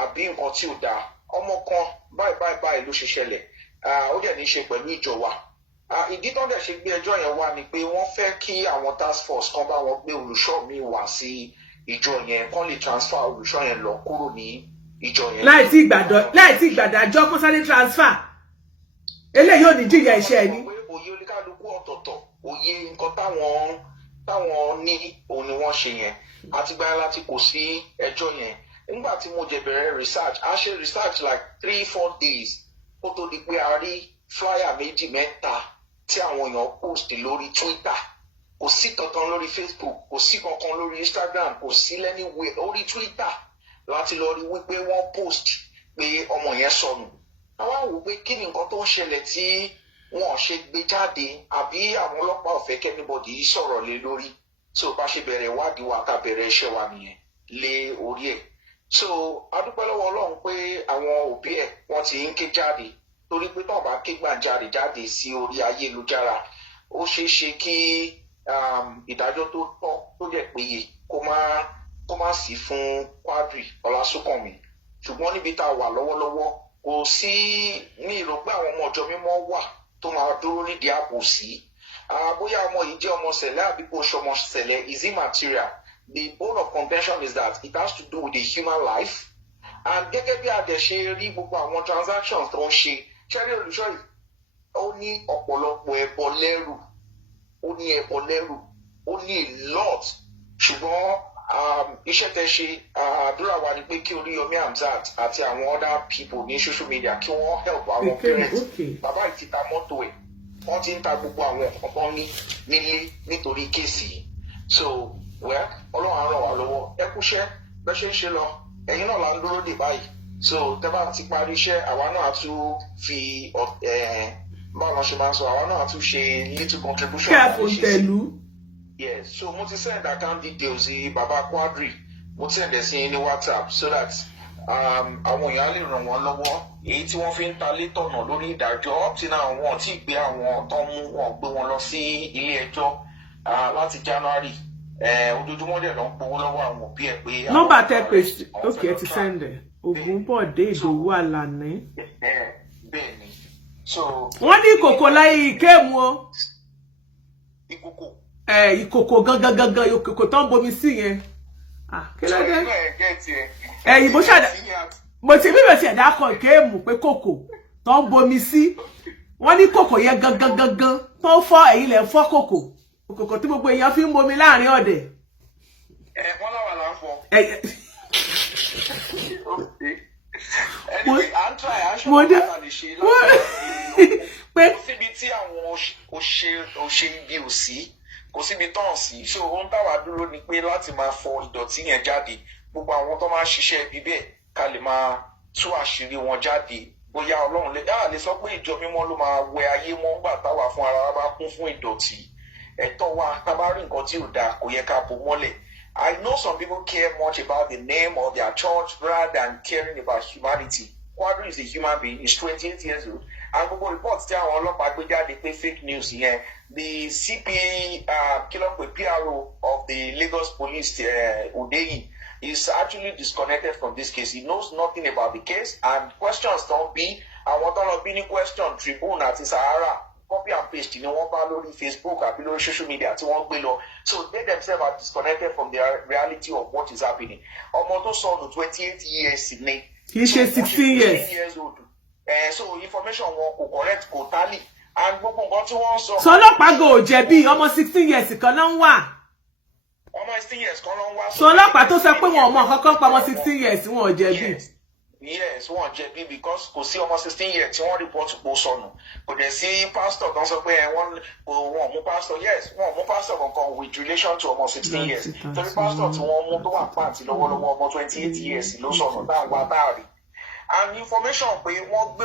àbí nǹkan tí ò dáa ọmọ kan báyìí ló ṣe ṣẹlẹ̀ ó dẹ̀ ní í ṣe pẹ̀lú ìjọ wa ìdí tó dẹ̀ ṣe gbé ẹjọ́ yẹn wá ni pé wọ́n fẹ́ kí àwọn task force kan bá wọn gbé olùṣọ́ mi wá sí ìjọ yẹn kán lè transfer olùṣọ́ yẹn lọ kúrò ní ìjọ yẹn. láì tí ìgbàdájọ́ kó sáré transfer eléyìí ò ní jìyà iṣẹ́ ẹni. Òye oníkálukú ọ̀tọ̀ọ̀tọ̀ òye nǹkan táwọn ní òun ni wọ́n ṣe yẹn àtìgbà láti kò sí ẹjọ́ yẹn nígbà tí mo jẹ bẹ̀rẹ̀ research a ṣe research like 3-4 days kó tó di pé a rí flyer méjì mẹ́ta tí àwọn èèyàn post lórí Twitter kò sí kankan lórí Facebook kò sí kankan lórí Instagram kò sí anywhere orí Twitter láti lọ rí wípé wọ́n post pé ọmọ yẹn sọnù àwa wò pé kí ni nǹkan tó ń ṣẹlẹ̀ tí wọ́n ṣe gbé jáde àbí àwọn ọlọ́pàá ò fẹ́ kẹ́nibọ̀dì sọ̀rọ̀ lé lórí so bá ṣe bẹ̀rẹ̀ ìwádìí wa ká bẹ̀rẹ̀ iṣẹ́ wa nìyẹn lé orí ẹ̀ so adúpẹ́ lọ́wọ́ Ọlọ́run pé àwọn òbí ẹ̀ wọ́n ti ń ké jáde torí pé tọ́ọ̀ bá ké gbàjarè jáde sí orí ayélujára ó ṣeé ṣe kí ìdájọ́ tó tọ́ tó jẹ́ péye kó má sí fún Quadri Ọlásùnkànmí ṣùgbọ́n níbi tá a wà lọ́wọ́lọ́wọ́ kò sí ní ìrò pé àwọn ọmọ ọjọ́ mímọ́ wà tó máa dúró nídìí ààbò sí bóyá ọmọ yìí jẹ́ ọmọ ṣẹlẹ̀ àbí kò ṣe ọmọ ṣẹlẹ̀ is immaterial the bone of contention is that it has to do with the human life and gẹ́gẹ́ bí adẹ̀ ṣe rí gbogbo àwọn transactions tó ń ṣe ṣẹ́rí olùṣọ́ yìí ó ní ọ̀pọ̀lọpọ̀ ẹbọ lẹ́rù ó ní a lot ṣùgbọ́n iṣẹ́ tẹ́ ṣe àdúrà wa ni pé kí Oriyomi Hamzat àti àwọn other people ní social media kí wọ́n help àwọn parents bàbá yìí ti ta mọ́tò ẹ̀ wọ́n ti ń ta gbogbo àwọn nǹkan nílé nítorí kéèsì yìí so Ọlọ́run á ràn wá lọ́wọ́ ẹ kúṣẹ́ bẹ́ ṣe ń ṣe lọ ẹ̀yin náà là ń dúró dè báyìí so tẹ́ bá ti parí iṣẹ́ àwa náà tún fi báwo ṣe máa ń sọ àwa náà tún ṣe little contribution. Yes, so mo ti send account details baba Quadri mo ti send ẹ sí ní WhatsApp so that àwọn èèyàn lè ràn wọ́n lọ́wọ́ èyí tí wọ́n fi ń ta létọ̀nà lórí ìdájọ́ up till now wọn ti gbé àwọn tó mú wọn gbé wọn lọ sí ilé ẹjọ́ láti January ojoojúmọ́ dẹ̀ ló ń gbowó lọ́wọ́ àwọn òbí ẹ̀ pé. nọ́mbà tẹ pé okay ti send ẹ Ògúnbọ̀dé Ìdòwú Àlàní. bẹ́ẹ̀ ni so. wọ́n ní ìkòkò láyé ìkéèmù o. ìkòkò. Ìkòkò gangan ìkòkò tó ń bomi sí yẹn. Kí ló dé? Ìbò ṣàdá mo ti bíbẹ̀ sí ẹ̀dá kan ìkéèmù pé kòkò tó ń bomi sí wọ́n ní kòkò yẹn gangan tó ń fọ́ ẹ̀yìn lẹ̀ ń fọ́ kòkò tí gbogbo èèyàn fi ń bomi láàrin ọ̀dẹ̀. Wọ́n láwà là ń fọ. Pé síbi tí àwọn òṣè ibi ò sí kò síbi tán sí ṣé ohun táwa dúró ni pé láti máa fọ ìdọ̀tí yẹn jáde gbogbo àwọn tó máa ń ṣiṣẹ́ ibi bẹ́ẹ̀ ká lè máa tú àṣírí wọn jáde bóyá Ọlọ́run lè sọ pé ìjọ mímọ́ ló máa wẹ ayé mọ́ nígbà táwa fún ara wa bá kún fún ìdọ̀tí ẹ̀tọ́ wa tá bá rí nǹkan tí ò dáa kò yẹ ká bò mọ́lẹ̀. I know some people care much about the name of their church rather than caring about humanity. Quadri is a human being. He's 28 years old. And gbogbo reports tí àwọn ọlọ́pàá gbé jáde pé fake news yẹn the CPA PRO of the Lagos Police Udeyi is actually disconnected from this case. He knows nothing about the case and questions don't be àwọn tó lọ bí ní question Tribune àti Sahara copy and paste ni wọ́n bá lórí Facebook àbí lórí social media tí wọ́n gbé lọ so they themselves are disconnected from the reality of what is happening. Ọmọ tó sọnù 28 years ni kì í ṣe 16 years old so information wọn kò correct kò tally and gbogbo nǹkan tí wọ́n sọ. sọlọ́pàá gò jẹ̀bi ọmọ 16 years kan ló ń wà. ọmọ 16 years kan ló ń wá. sọlọ́pàá tó sọ pé wọn ò mọ kankan pa ọmọ 16 years wọn ò jẹ̀bi. Yes, wọ́n jẹ̀bi because kò sí ọmọ 16 years tí wọ́n report pò sọnù kò dẹ̀ sí pastor kan sọ pé wọ́n mú pastor yes wọ́n mú pastor kankan with relation to ọmọ 16 years torí pastor tí wọ́n mú tó wà pàǹtí lọ́wọ́lọ́wọ́ ọmọ 28 years ló sọnù táwọn atáàrí and information pé wọ́n gbé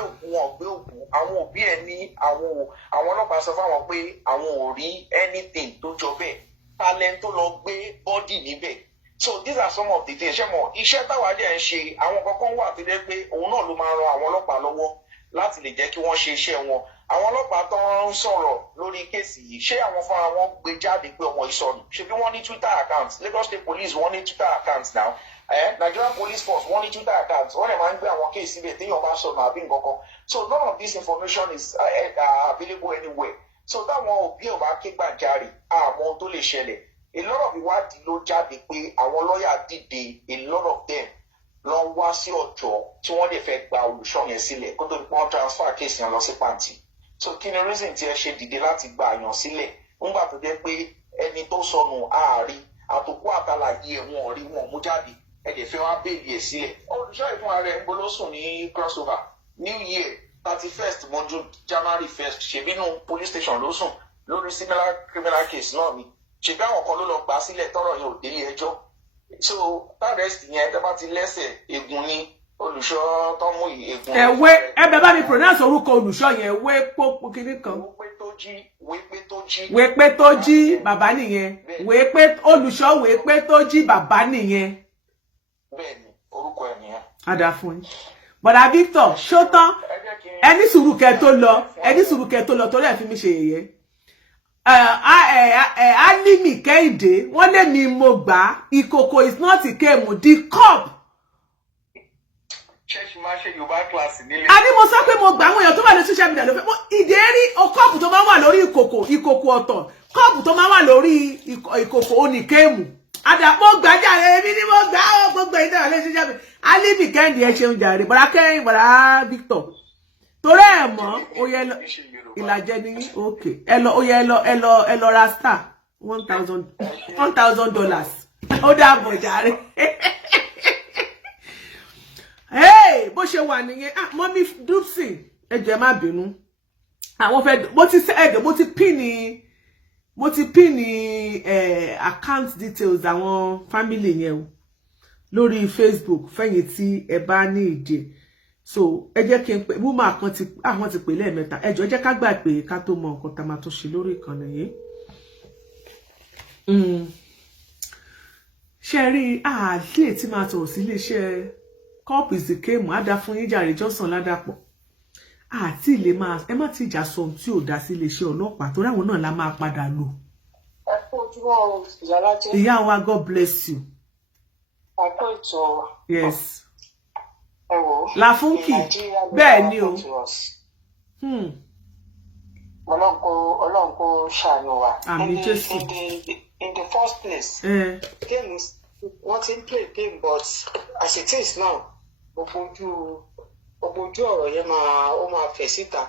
òkú àwọn òbí ẹ̀ ní àwọn ọlọ́pàá sọ fáwọn pé àwọn ò rí anything tó jọ bẹ́ẹ̀ talent tó lọ gbé body níbẹ̀. So these are some of the things. Iṣẹ́ táwa dẹ̀ ń ṣe àwọn kankan wà tó jẹ́ pé òun náà ló máa ran àwọn ọlọ́pàá lọ́wọ́ láti lè jẹ́ kí wọ́n ṣe iṣẹ́ wọn. Àwọn ọlọ́pàá tó ń sọ̀rọ̀ lórí kéèsì yìí ṣé àwọn fúnra wọn gbé jáde pé ọmọ ìsọnù ṣe bí wọ́n ní Twitter account Lagos State Police wọ́n ní Twitter account now Nigerian Police Force wọ́n ní Twitter account wọ́n lè máa ń gbé àwọn kéèsì síbẹ̀ téèyàn bá sọnù àbí nǹkan kan. So none of this information is available anywhere. So táwọn òbí ò bá ké gbàjarè àmọ́ ohun tó lè ṣẹlẹ̀. A lot of ìwádìí ló jáde pé àwọn lọ́ọ̀yà dìde a lot of them lọ wá sí ọjọ́ tí wọ́n lè fẹ́ gba olùṣọ́ yẹn sílẹ̀ kó tó di pé wọ́n transfer case yẹn lọ sí pàǹtí. So kí ni reason tí ẹ ṣe dìde láti gba àyàn sílẹ̀ nígbà tó jẹ́ pé ẹni tó sọnù ààrí àtòkù àtàlàyé wọn rí wọn mú jáde ẹ̀dẹ̀ fẹ́ wá bèèrè ẹ̀ sílẹ̀ olùṣọ́ ìfún rẹ̀ ń bolo sùn ní crossover New Year 31st mọ́jú January 1st ṣèbínú police station ló sùn lórí similar criminal case náà ni ṣèbí àwọn kan ló lọ gbà sílẹ̀ tọ́rọ̀ yẹn ò délé ẹjọ́ so arrest yẹn tẹ́ bá ti lẹ́sẹ̀ ègún ní olùṣọ́ tó mú ègún. ẹbẹ bá mi pronounce orúkọ olùṣọ́ yẹn wépo kìíní kan. wépé tó jí bàbá nìyẹn olùṣọ́ wépé tó jí bàbá nìyẹn. bẹ́ẹ̀ni orúkọ ẹ̀ nìyẹn. ada fún yín bọ̀dà Victor ṣótán ẹni sùúrù kẹ́ tó lọ torí ẹ̀ fi mi ṣe yẹ̀yẹ́. Alimi Kẹ́hìndé wọ́n lé mi mo gbà ìkòkò is not ìkéèmù the cup. a ní mo sọ pé mo gbà àwọn èèyàn tó wà ní social media ló fẹ́ ìdérí kọ́ọ̀pù tó máa wà lórí ìkòkò ọ̀tọ̀ kọ́ọ̀pù tó máa wà lórí ìkòkò oníkéèmù àdàpọ̀ gbàjáre èmi ni mo gbà ó gbogbo ìdára lórí social media. Alimi Kẹ́hìndé ẹ ṣeun jàre bọ̀dá kẹ́hìn bọ̀dá Victor torí ẹ̀ mọ́ ó yẹ lọ ìlàjẹ ní òkè ẹ lọ ra star $1,000 ó dàbọ̀ jàre. Hey, bó ṣe wà nìyẹn mọ́mí Dupsy ẹjọ́ ẹ má bínú àwọn fẹ́ mo ti pin ní account details àwọn family yẹn o lórí Facebook fẹ́yìn tí ẹ bá ní ìdí so ẹ jẹ́ kí n pè woman kan ti àwọn ti pè lẹ́ẹ̀mẹ́ta ẹjọ́ ẹ jẹ́ ká gbà pé ká tó mọ nǹkan tá máa tó ṣe lórí ìkànnì yìí ṣe rí àlè tí máa tọ̀ sí iléeṣẹ́ cup is the game ada fún yín jàre Johnson ládàpọ̀ àti ilé máa ẹ má ti jà sọ tí ò dá sí iléeṣẹ́ ọlọ́pàá torí àwọn náà la máa padà lò. ẹ kú ojúmọ́ ìyálájẹ. ìyá wa God bless you. àpò ètò. yes. ẹ wò ó. Láfúnkì bẹ́ẹ̀ ni o. Ọlọ́run kó ṣàánú wa. àmín Jésù. in the first place. games wọ́n ti ń play game but as it is now gbogbo ojú ọ̀rọ̀ yẹn ó máa fẹ̀ síta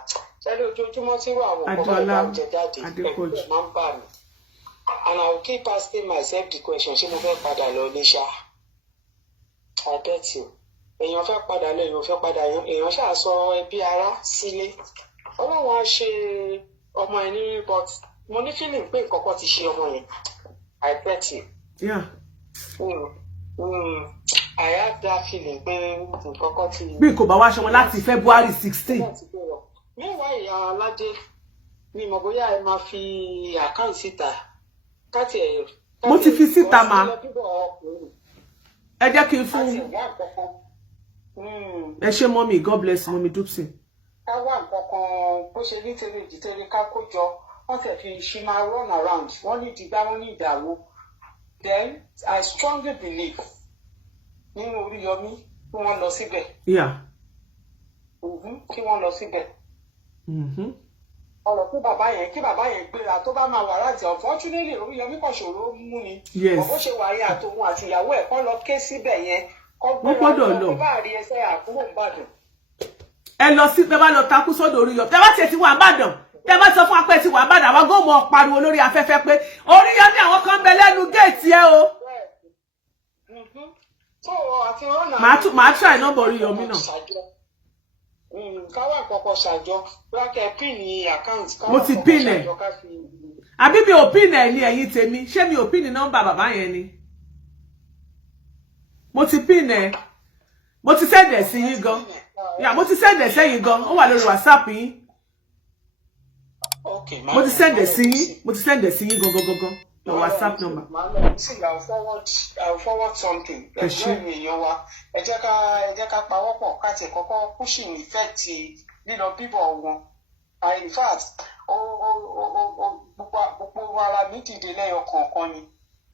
ṣẹlẹ̀ ojoojúmọ́ tí wọ́n àwọn ọkọ bá ń jẹ jáde ẹgbẹ́ máa ń bà mí and I will keep asking myself the question ṣé mo fẹ́ padà lọ ní ṣá I bet you èèyàn fẹ́ padà lọ èèyàn fẹ́ padà èèyàn ṣàṣọ ẹbí ara sílé Ọlọ́run á ṣe ọmọ ẹ ní but mo ní feeling pé nǹkan kan ti ṣe ọmọ yẹn I bet you. Yeah. I have that feeling pé nǹkan kan ti. bí kò bá wá ṣọmọ láti February 16. Meanwhile ìyá aládé mi mọ̀ bóyá ẹ máa fi àkáǹtì síta káàtì ẹ̀. mo ti fi síta ma ẹ jẹ́ kí n fún ẹ ṣé mọ́mí God bless mọ́mí Dupsy. ká wá nǹkan kan bó ṣe ní tẹ́lẹ̀ ìdítẹ́lẹ̀ ká kó jọ wọ́n tẹ̀ fi ṣe máa run around wọ́n ní ìdìgbà wọ́n ní ìdàwó. Then I strongly believe nínú Oriyomi kí wọ́n lọ síbẹ̀. Kí wọ́n lọ síbẹ̀. Ọ̀rọ̀ kí bàbá yẹn gbéra tó bá máa wà láti unfortunately Oriyomi kò ṣòro mú ni. Bó ṣe wà yẹn àtòun àti ìyàwó ẹ̀ kọ́ lọ ké síbẹ̀ yẹn kọ́ gbéra lọ bá rí ẹsẹ̀ àkúrò Ìbàdàn. ẹ lọ sí tẹ́ bá lọ takú sọ́dọ̀ Oriyomi tẹ́ bá tiẹ̀ ti wà Ìbàdàn tẹ́ bá sọ fún apẹ́ ti wà Ìbàdàn àwọn gómọ̀ pariwo lórí afẹ́fẹ́ pé Oriyomi àwọn kan bẹ lẹ́nu géètì ẹ o. màá try nọ́mbà Oriyomi náà. káwá àkọ́kọ́ ṣàjọ rákẹ́ pin ní àkáǹtì. mo ti pin ẹ̀ àbí mi ò pin ẹ̀ ní ẹ̀yìn tèmi ṣé mi ò pin nọ́mbà bàbá yẹn ni. mo ti pin ẹ̀ mo ti send ẹ̀ sí yín gan mo ti send ẹ̀ sẹ́yìn gan ó wà lórí WhatsApp yín. mo ti send ẹ̀ sí yín gangan your WhatsApp number. I'll forward something. Ẹ jẹ́ ká pawọ́pọ̀ ká tiẹ̀ kọ́kọ́ pushing effect lílọ bíbọ̀ wọn. In fact gbogbo ara mi dìde lẹ́yọ kọ̀ọ̀kan ni.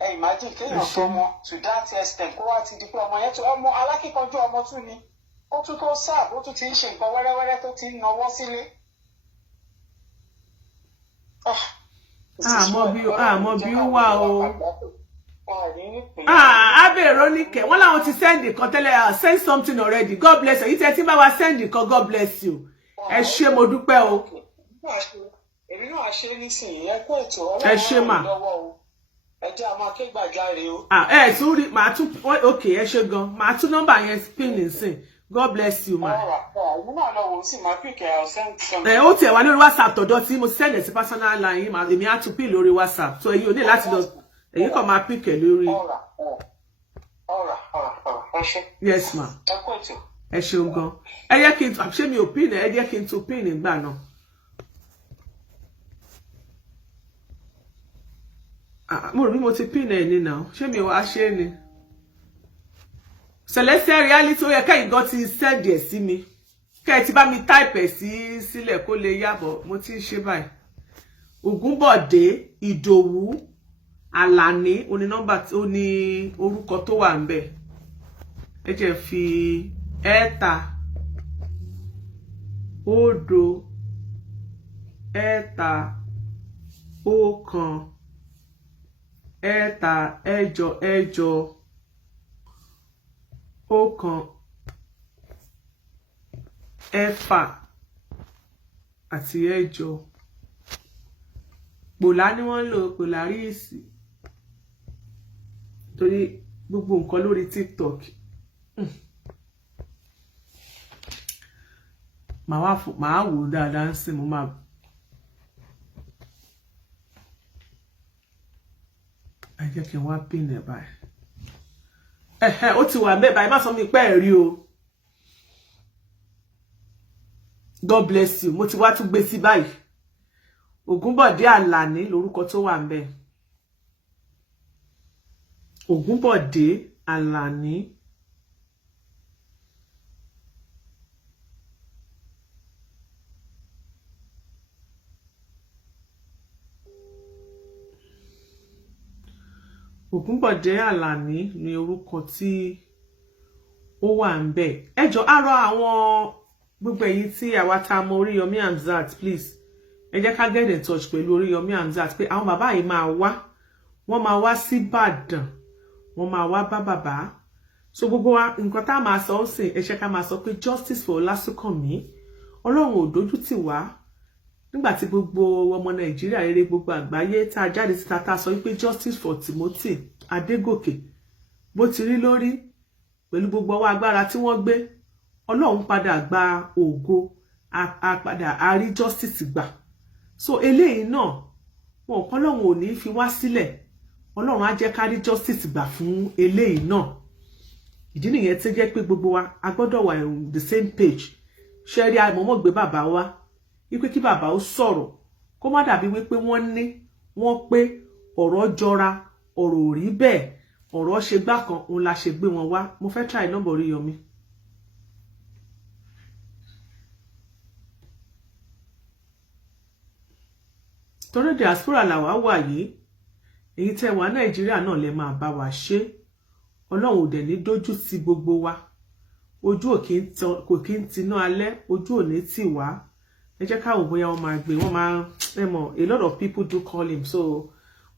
Ẹ imagine kéèyàn fọmọ to that extent kó wá ti di pé ọmọ yẹn tó ọmọ alákìkanjú ọmọ tún ni. Ó tún tó sáà ó tún ti ń ṣe nǹkan wẹ́rẹ́wẹ́rẹ́ tó ti ń nawọ́ sílé. àmọ́ bí ó wà o. Veronica wọ́n láwọn ti send nǹkan tẹ́lẹ̀ send something already God bless you. Yìí tẹ́ tí bá wa send nǹkan God bless you. Ẹ ṣé mo dúpẹ́ o. Èmi náà ṣe nísìnyí ẹ kú ètò ẹ ṣé mà. ẹ jẹ́ a máa ké gbàjarè o. tún rí màá tún okay ẹ ṣé gan màá tún nọ́mbà yẹn pin nísìn God bless you ma. mo máa lọ wò ó sì máa pick ẹ send. Ó tiẹ̀ wá lórí WhatsApp tọ̀dọ̀ tí mo send ẹ̀ sí personal line yìí èmi á tún pin lórí WhatsApp so èyí ò ní láti lọ èyí kàn máa pick ẹ lórí. Yes ma. Ẹ ṣeun gan. Ẹ jẹ́ kí n ṣé mi ò pin ẹ jẹ́ kí n tún pin nígbà náà. Mo rò bí mo ti pin ẹ ní náà ṣé mi wá ṣe ni. Celestial reality ó yẹ kẹ́yìn gan ti send ẹ̀ sí mi. Kẹ́ ẹ ti bá mi type ẹ̀ sílẹ̀ kó lè yàbọ̀ mo ti ń ṣe báyìí. Ògúnbọ̀dé Ìdòwú Àlàní ó ní nọ́mbà ó ní orúkọ tó wà ńbẹ̀. Ẹ jẹ́ fi ẹ̀ta òdo ẹ̀ta ọ̀kan ẹ̀ta ẹ̀jọ ẹ̀jọ ọ̀kan ẹ̀fà àti ẹ̀jọ pòlá ni wọ́n lò pòláríìsì torí gbogbo nǹkan lórí TikTok màá wò dáadáa ń sìn mo máa ẹ jẹ́ kí n wá pin ẹ̀ báyìí ó ti wà bẹ́ẹ̀ báyìí má sọ mi pé ẹ̀ rí o God bless you mo ti wá tún gbé sí báyìí Ògúnbọ̀dé Àlàní lórúkọ tó wà ńbẹ̀ Ògúnbọ̀dé Àlàní Ògúnbọ̀dé Àlàní ni orúkọ tí ó wà ńbẹ̀ ẹ jọ̀ọ́ àrọ àwọn gbogbo ẹ̀yin tí àwa tá mọ Oriyomi Hamzat please ẹ jẹ́ ká get in touch pẹ̀lú Oriyomi Hamzat pé àwọn bàbá yìí máa wá wọ́n máa wá sí Ìbàdàn wọ́n máa wá bá bàbá so gbogbo wa nǹkan tá máa sọ ńsìn ẹ ṣé ká máa sọ pé justice for Sunkanmi Ọlọ́run ò dójú tì wá nígbà tí gbogbo ọmọ Nàìjíríà rere gbogbo àgbáyé tá a jáde síta tá a sọ wípé justice for Timothy Adégòkè bó ti rí lórí pẹ̀lú gbogbo ọwọ́ agbára tí wọ́n gbé Ọlọ́run padà gba ògo padà a rí justice gbà so eléyìí náà wọn kọ́ Ọlọ́run ò ní fi wá sílẹ̀ Ọlọ́run á jẹ́ ká rí justice gbà fún eléyìí náà ìdí nìyẹn tí jẹ́ pé gbogbo wa a gbọ́dọ̀ wà on the same page ṣe rí àmọ́mọ́ gbé bàbá wa wípé kí bàbá ó sọ̀rọ̀ kó má dàbí wípé wọ́n pé ọ̀rọ̀ jọra ọ̀rọ̀ ò rí bẹ́ẹ̀ ọ̀rọ̀ ṣe gbá kan òun la ṣe gbé wọn wá mo fẹ́ try nọ́mbà Oriyomi. Torí diaspora làwa wà yìí èyí tẹ́ wà Nàìjíríà náà lè máa bá wa ṣe Ọlọ́run ò dẹ̀ ní dójú ti gbogbo wa ojú kò kí ń tiná alẹ́ ojú ò ní tì wá ẹ jẹ́ ká wò bóyá wọ́n máa gbé wọ́n máa ẹ mọ̀ a lot of people do call him so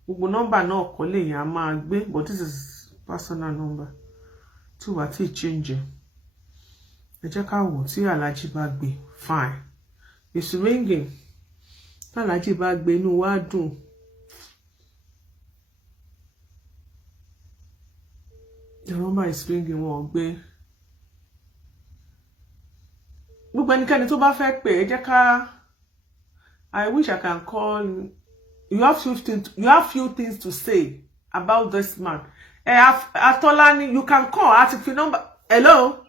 gbogbo nọ́mbà náà kọ́ lèyìn á máa gbé but this is personal number tí wàá tí change ẹ jẹ́ ká wò tí Alhaji bá gbé fine it's ringing tí Alhaji bá gbé inú wa dùn the number is ringing wọ́n gbé gbogbo ẹnikẹ́ni tó bá fẹ́ pè é jẹ́ ká I wish I can call you have few things to say about this man Atolani you can call àti fi number hello.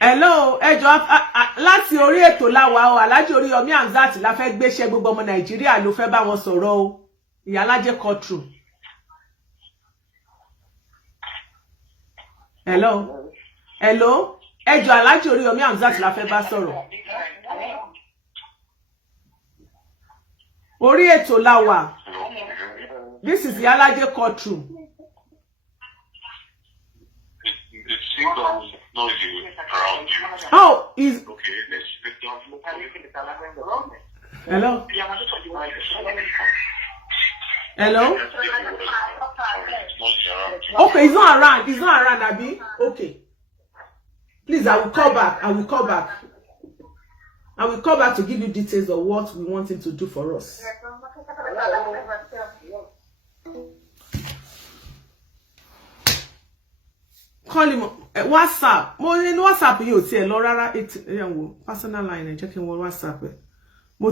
Hello ẹjọ́ láti orí ètò láwa o Alhaji Oriyomi Hamzat la fẹ́ gbéṣẹ́ gbogbo ọmọ Nàìjíríà ló fẹ́ bá wọn sọ̀rọ̀ o ìyálájẹ́ courtroom. Hello ẹjọ́ Alhaji Oriyomi Hamzat la fẹ́ bá sọ̀rọ̀ orí ètò láwa this is ìyálájẹ́ courtroom. Know you around you. Oh, is Okay, let's hello? Hello? Okay, he's not around. He's not around, Abi. Okay. Please, I will call back. And we'll come back to give you details of what we want him to do for us. Call him WhatsApp. Mo ní WhatsApp yìí ò tiẹ̀ lọ rárá. Personal line ẹ jẹ́ kí n wọ WhatsApp ẹ. Mo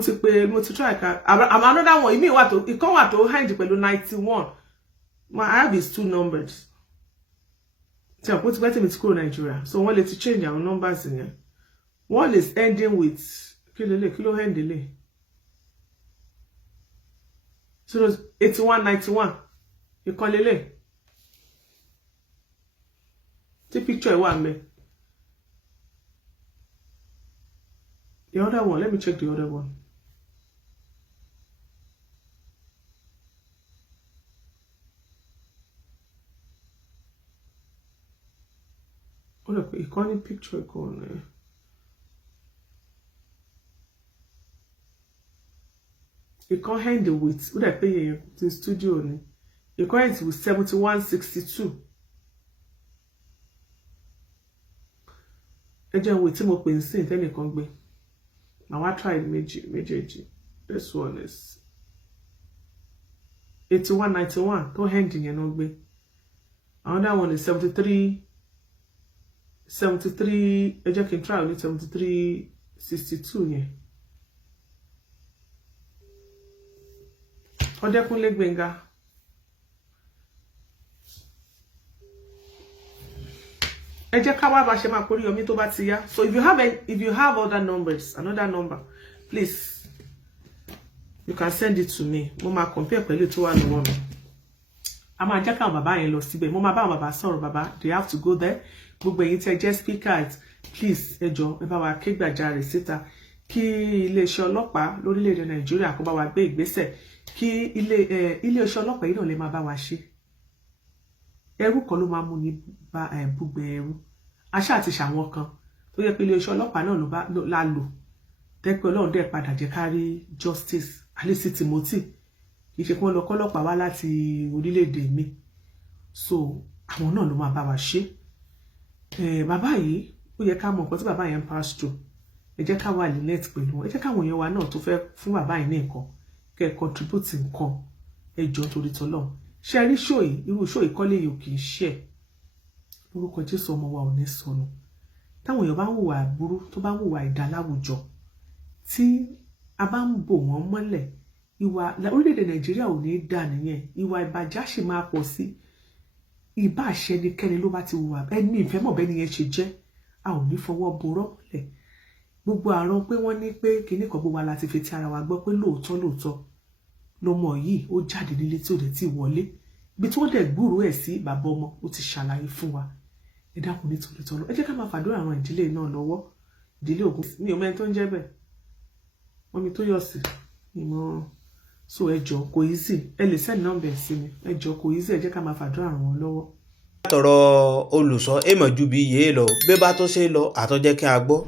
ti try ka. I'm another one. Ìmí wà tó ìkan wà tó hand pẹ̀lú 91. My I have is 2 numbers. So I put better with school Nigeria. So one let's change our numbers in here. One is ending with kilo handle. So it's 8191. You call it. Take picture one me. The other one, let me check the other one. Oh look, you can't picture going. You can't handle with what I pay you to studio. You can't handle with 7162. Again, with him open sin, then you can be. Now I tried major. This one is 8191. Don't handle you no be. Another one is 73. I just can try with 7362. Yeah. Odekunle Gbenga. Ẹ jẹ́ ká wá bá ṣe máa Oriyomi tó bá ti yá. So if you have other numbers, another number, please you can send it to me. Mo máa compare pẹ̀lú tó wà lọ́wọ́ mi. A máa jẹ́ káwọn bàbá yẹn lọ síbẹ̀. Mo máa bá àwọn bàbá sọ̀rọ̀ bàbá. They have to go there. Gbogbo ẹ̀yin tẹ́ jẹ́ speakers, please ẹ jọ̀ọ́ ẹ bá wa ké gbàjarè síta kí iléeṣẹ́ ọlọ́pàá lórílẹ̀-èdè Nàìjíríà kó bá wa gbé ìgbésẹ̀ kí iléeṣẹ́ ọlọ́pàá yìí náà lè máa bá wa ṣe. Ẹrú kan ló máa mú ní búgbẹ ẹrú. Àṣà àti ṣàwọn kan tó yẹ pé iléeṣẹ́ ọlọ́pàá náà ló la lò. Tẹ́ pé Ọlọ́run dẹ̀ padà jẹ́ ká rí justice. Alice Timothy kì í ṣe pé wọ́n lọ kọ́lọ́pàá wá láti orílẹ̀-èdè mi. So àwọn náà ló máa bá wa ṣe. Bàbá yìí ó yẹ ká mọ̀ nǹkan tí bàbá yẹn pass through. Ẹ jẹ́ ká wà ní net pẹ̀lú wọn. Ẹ jẹ́ káwọn èèyàn wa náà tó fẹ́ fún bàbá yìí ní nǹkan kẹ́ contribute nǹkan ẹ jọ̀ọ́ torí t'Ọlọ́run. Ṣé rí show yìí irú show yìí kọ́lé yìí ò kì í ṣe lórúkọ Jésù ọmọ wa ò ní sọnù. Táwọn èèyàn bá ń hùwà burú tó bá ń hùwà ìdá láwùjọ tí a bá ń bò wọ́n mọ́lẹ̀ ìwà orílẹ̀-èdè Nàìjíríà ò ní dà nìyẹn. Ìwà ìbàjẹ́ ṣì máa pọ̀ sí. Ìbá àṣẹnikẹ́ni ló bá ti hùwà ẹni ìfẹ́ mọ̀ bẹ́ni yẹn ṣe jẹ́ a ò ní fọwọ́ borọ́ mọ́lẹ̀. Gbogbo àrùn pé wọ́n ní pé kíní kan gbogbo wa láti fi ti ara wa gbọ́ pé lóòótọ́ lọmọ yìí ó jáde nílé tí ò dẹ̀ tí wọlé ibi tí wọ́n dẹ̀ gbúrò ẹ̀ sí bàbá ọmọ ó ti ṣàlàyé fún wa. Ẹ dákun nítorí t'Ọlọ́run ẹ jẹ́ ká máa fàdúrà ran ìdílé náà lọ́wọ́ ìdílé Ògún mi ò mẹ́ni tó ń jẹ́ bẹ́ẹ̀ wọ́n mi tó yọ̀ sí ìmọ̀ so ẹ jọ̀ọ́ kò easy ẹ lè send number sí mi ẹ jọ̀ọ́ kò easy ẹ jẹ́ ká máa fàdúrà ran wọn lọ́wọ́. Látọ̀rọ̀ olùsọ èèmọ̀ ju bí yéé lọ bí bá tó ṣe lọ àtọ́jẹ́ kí a gbọ́.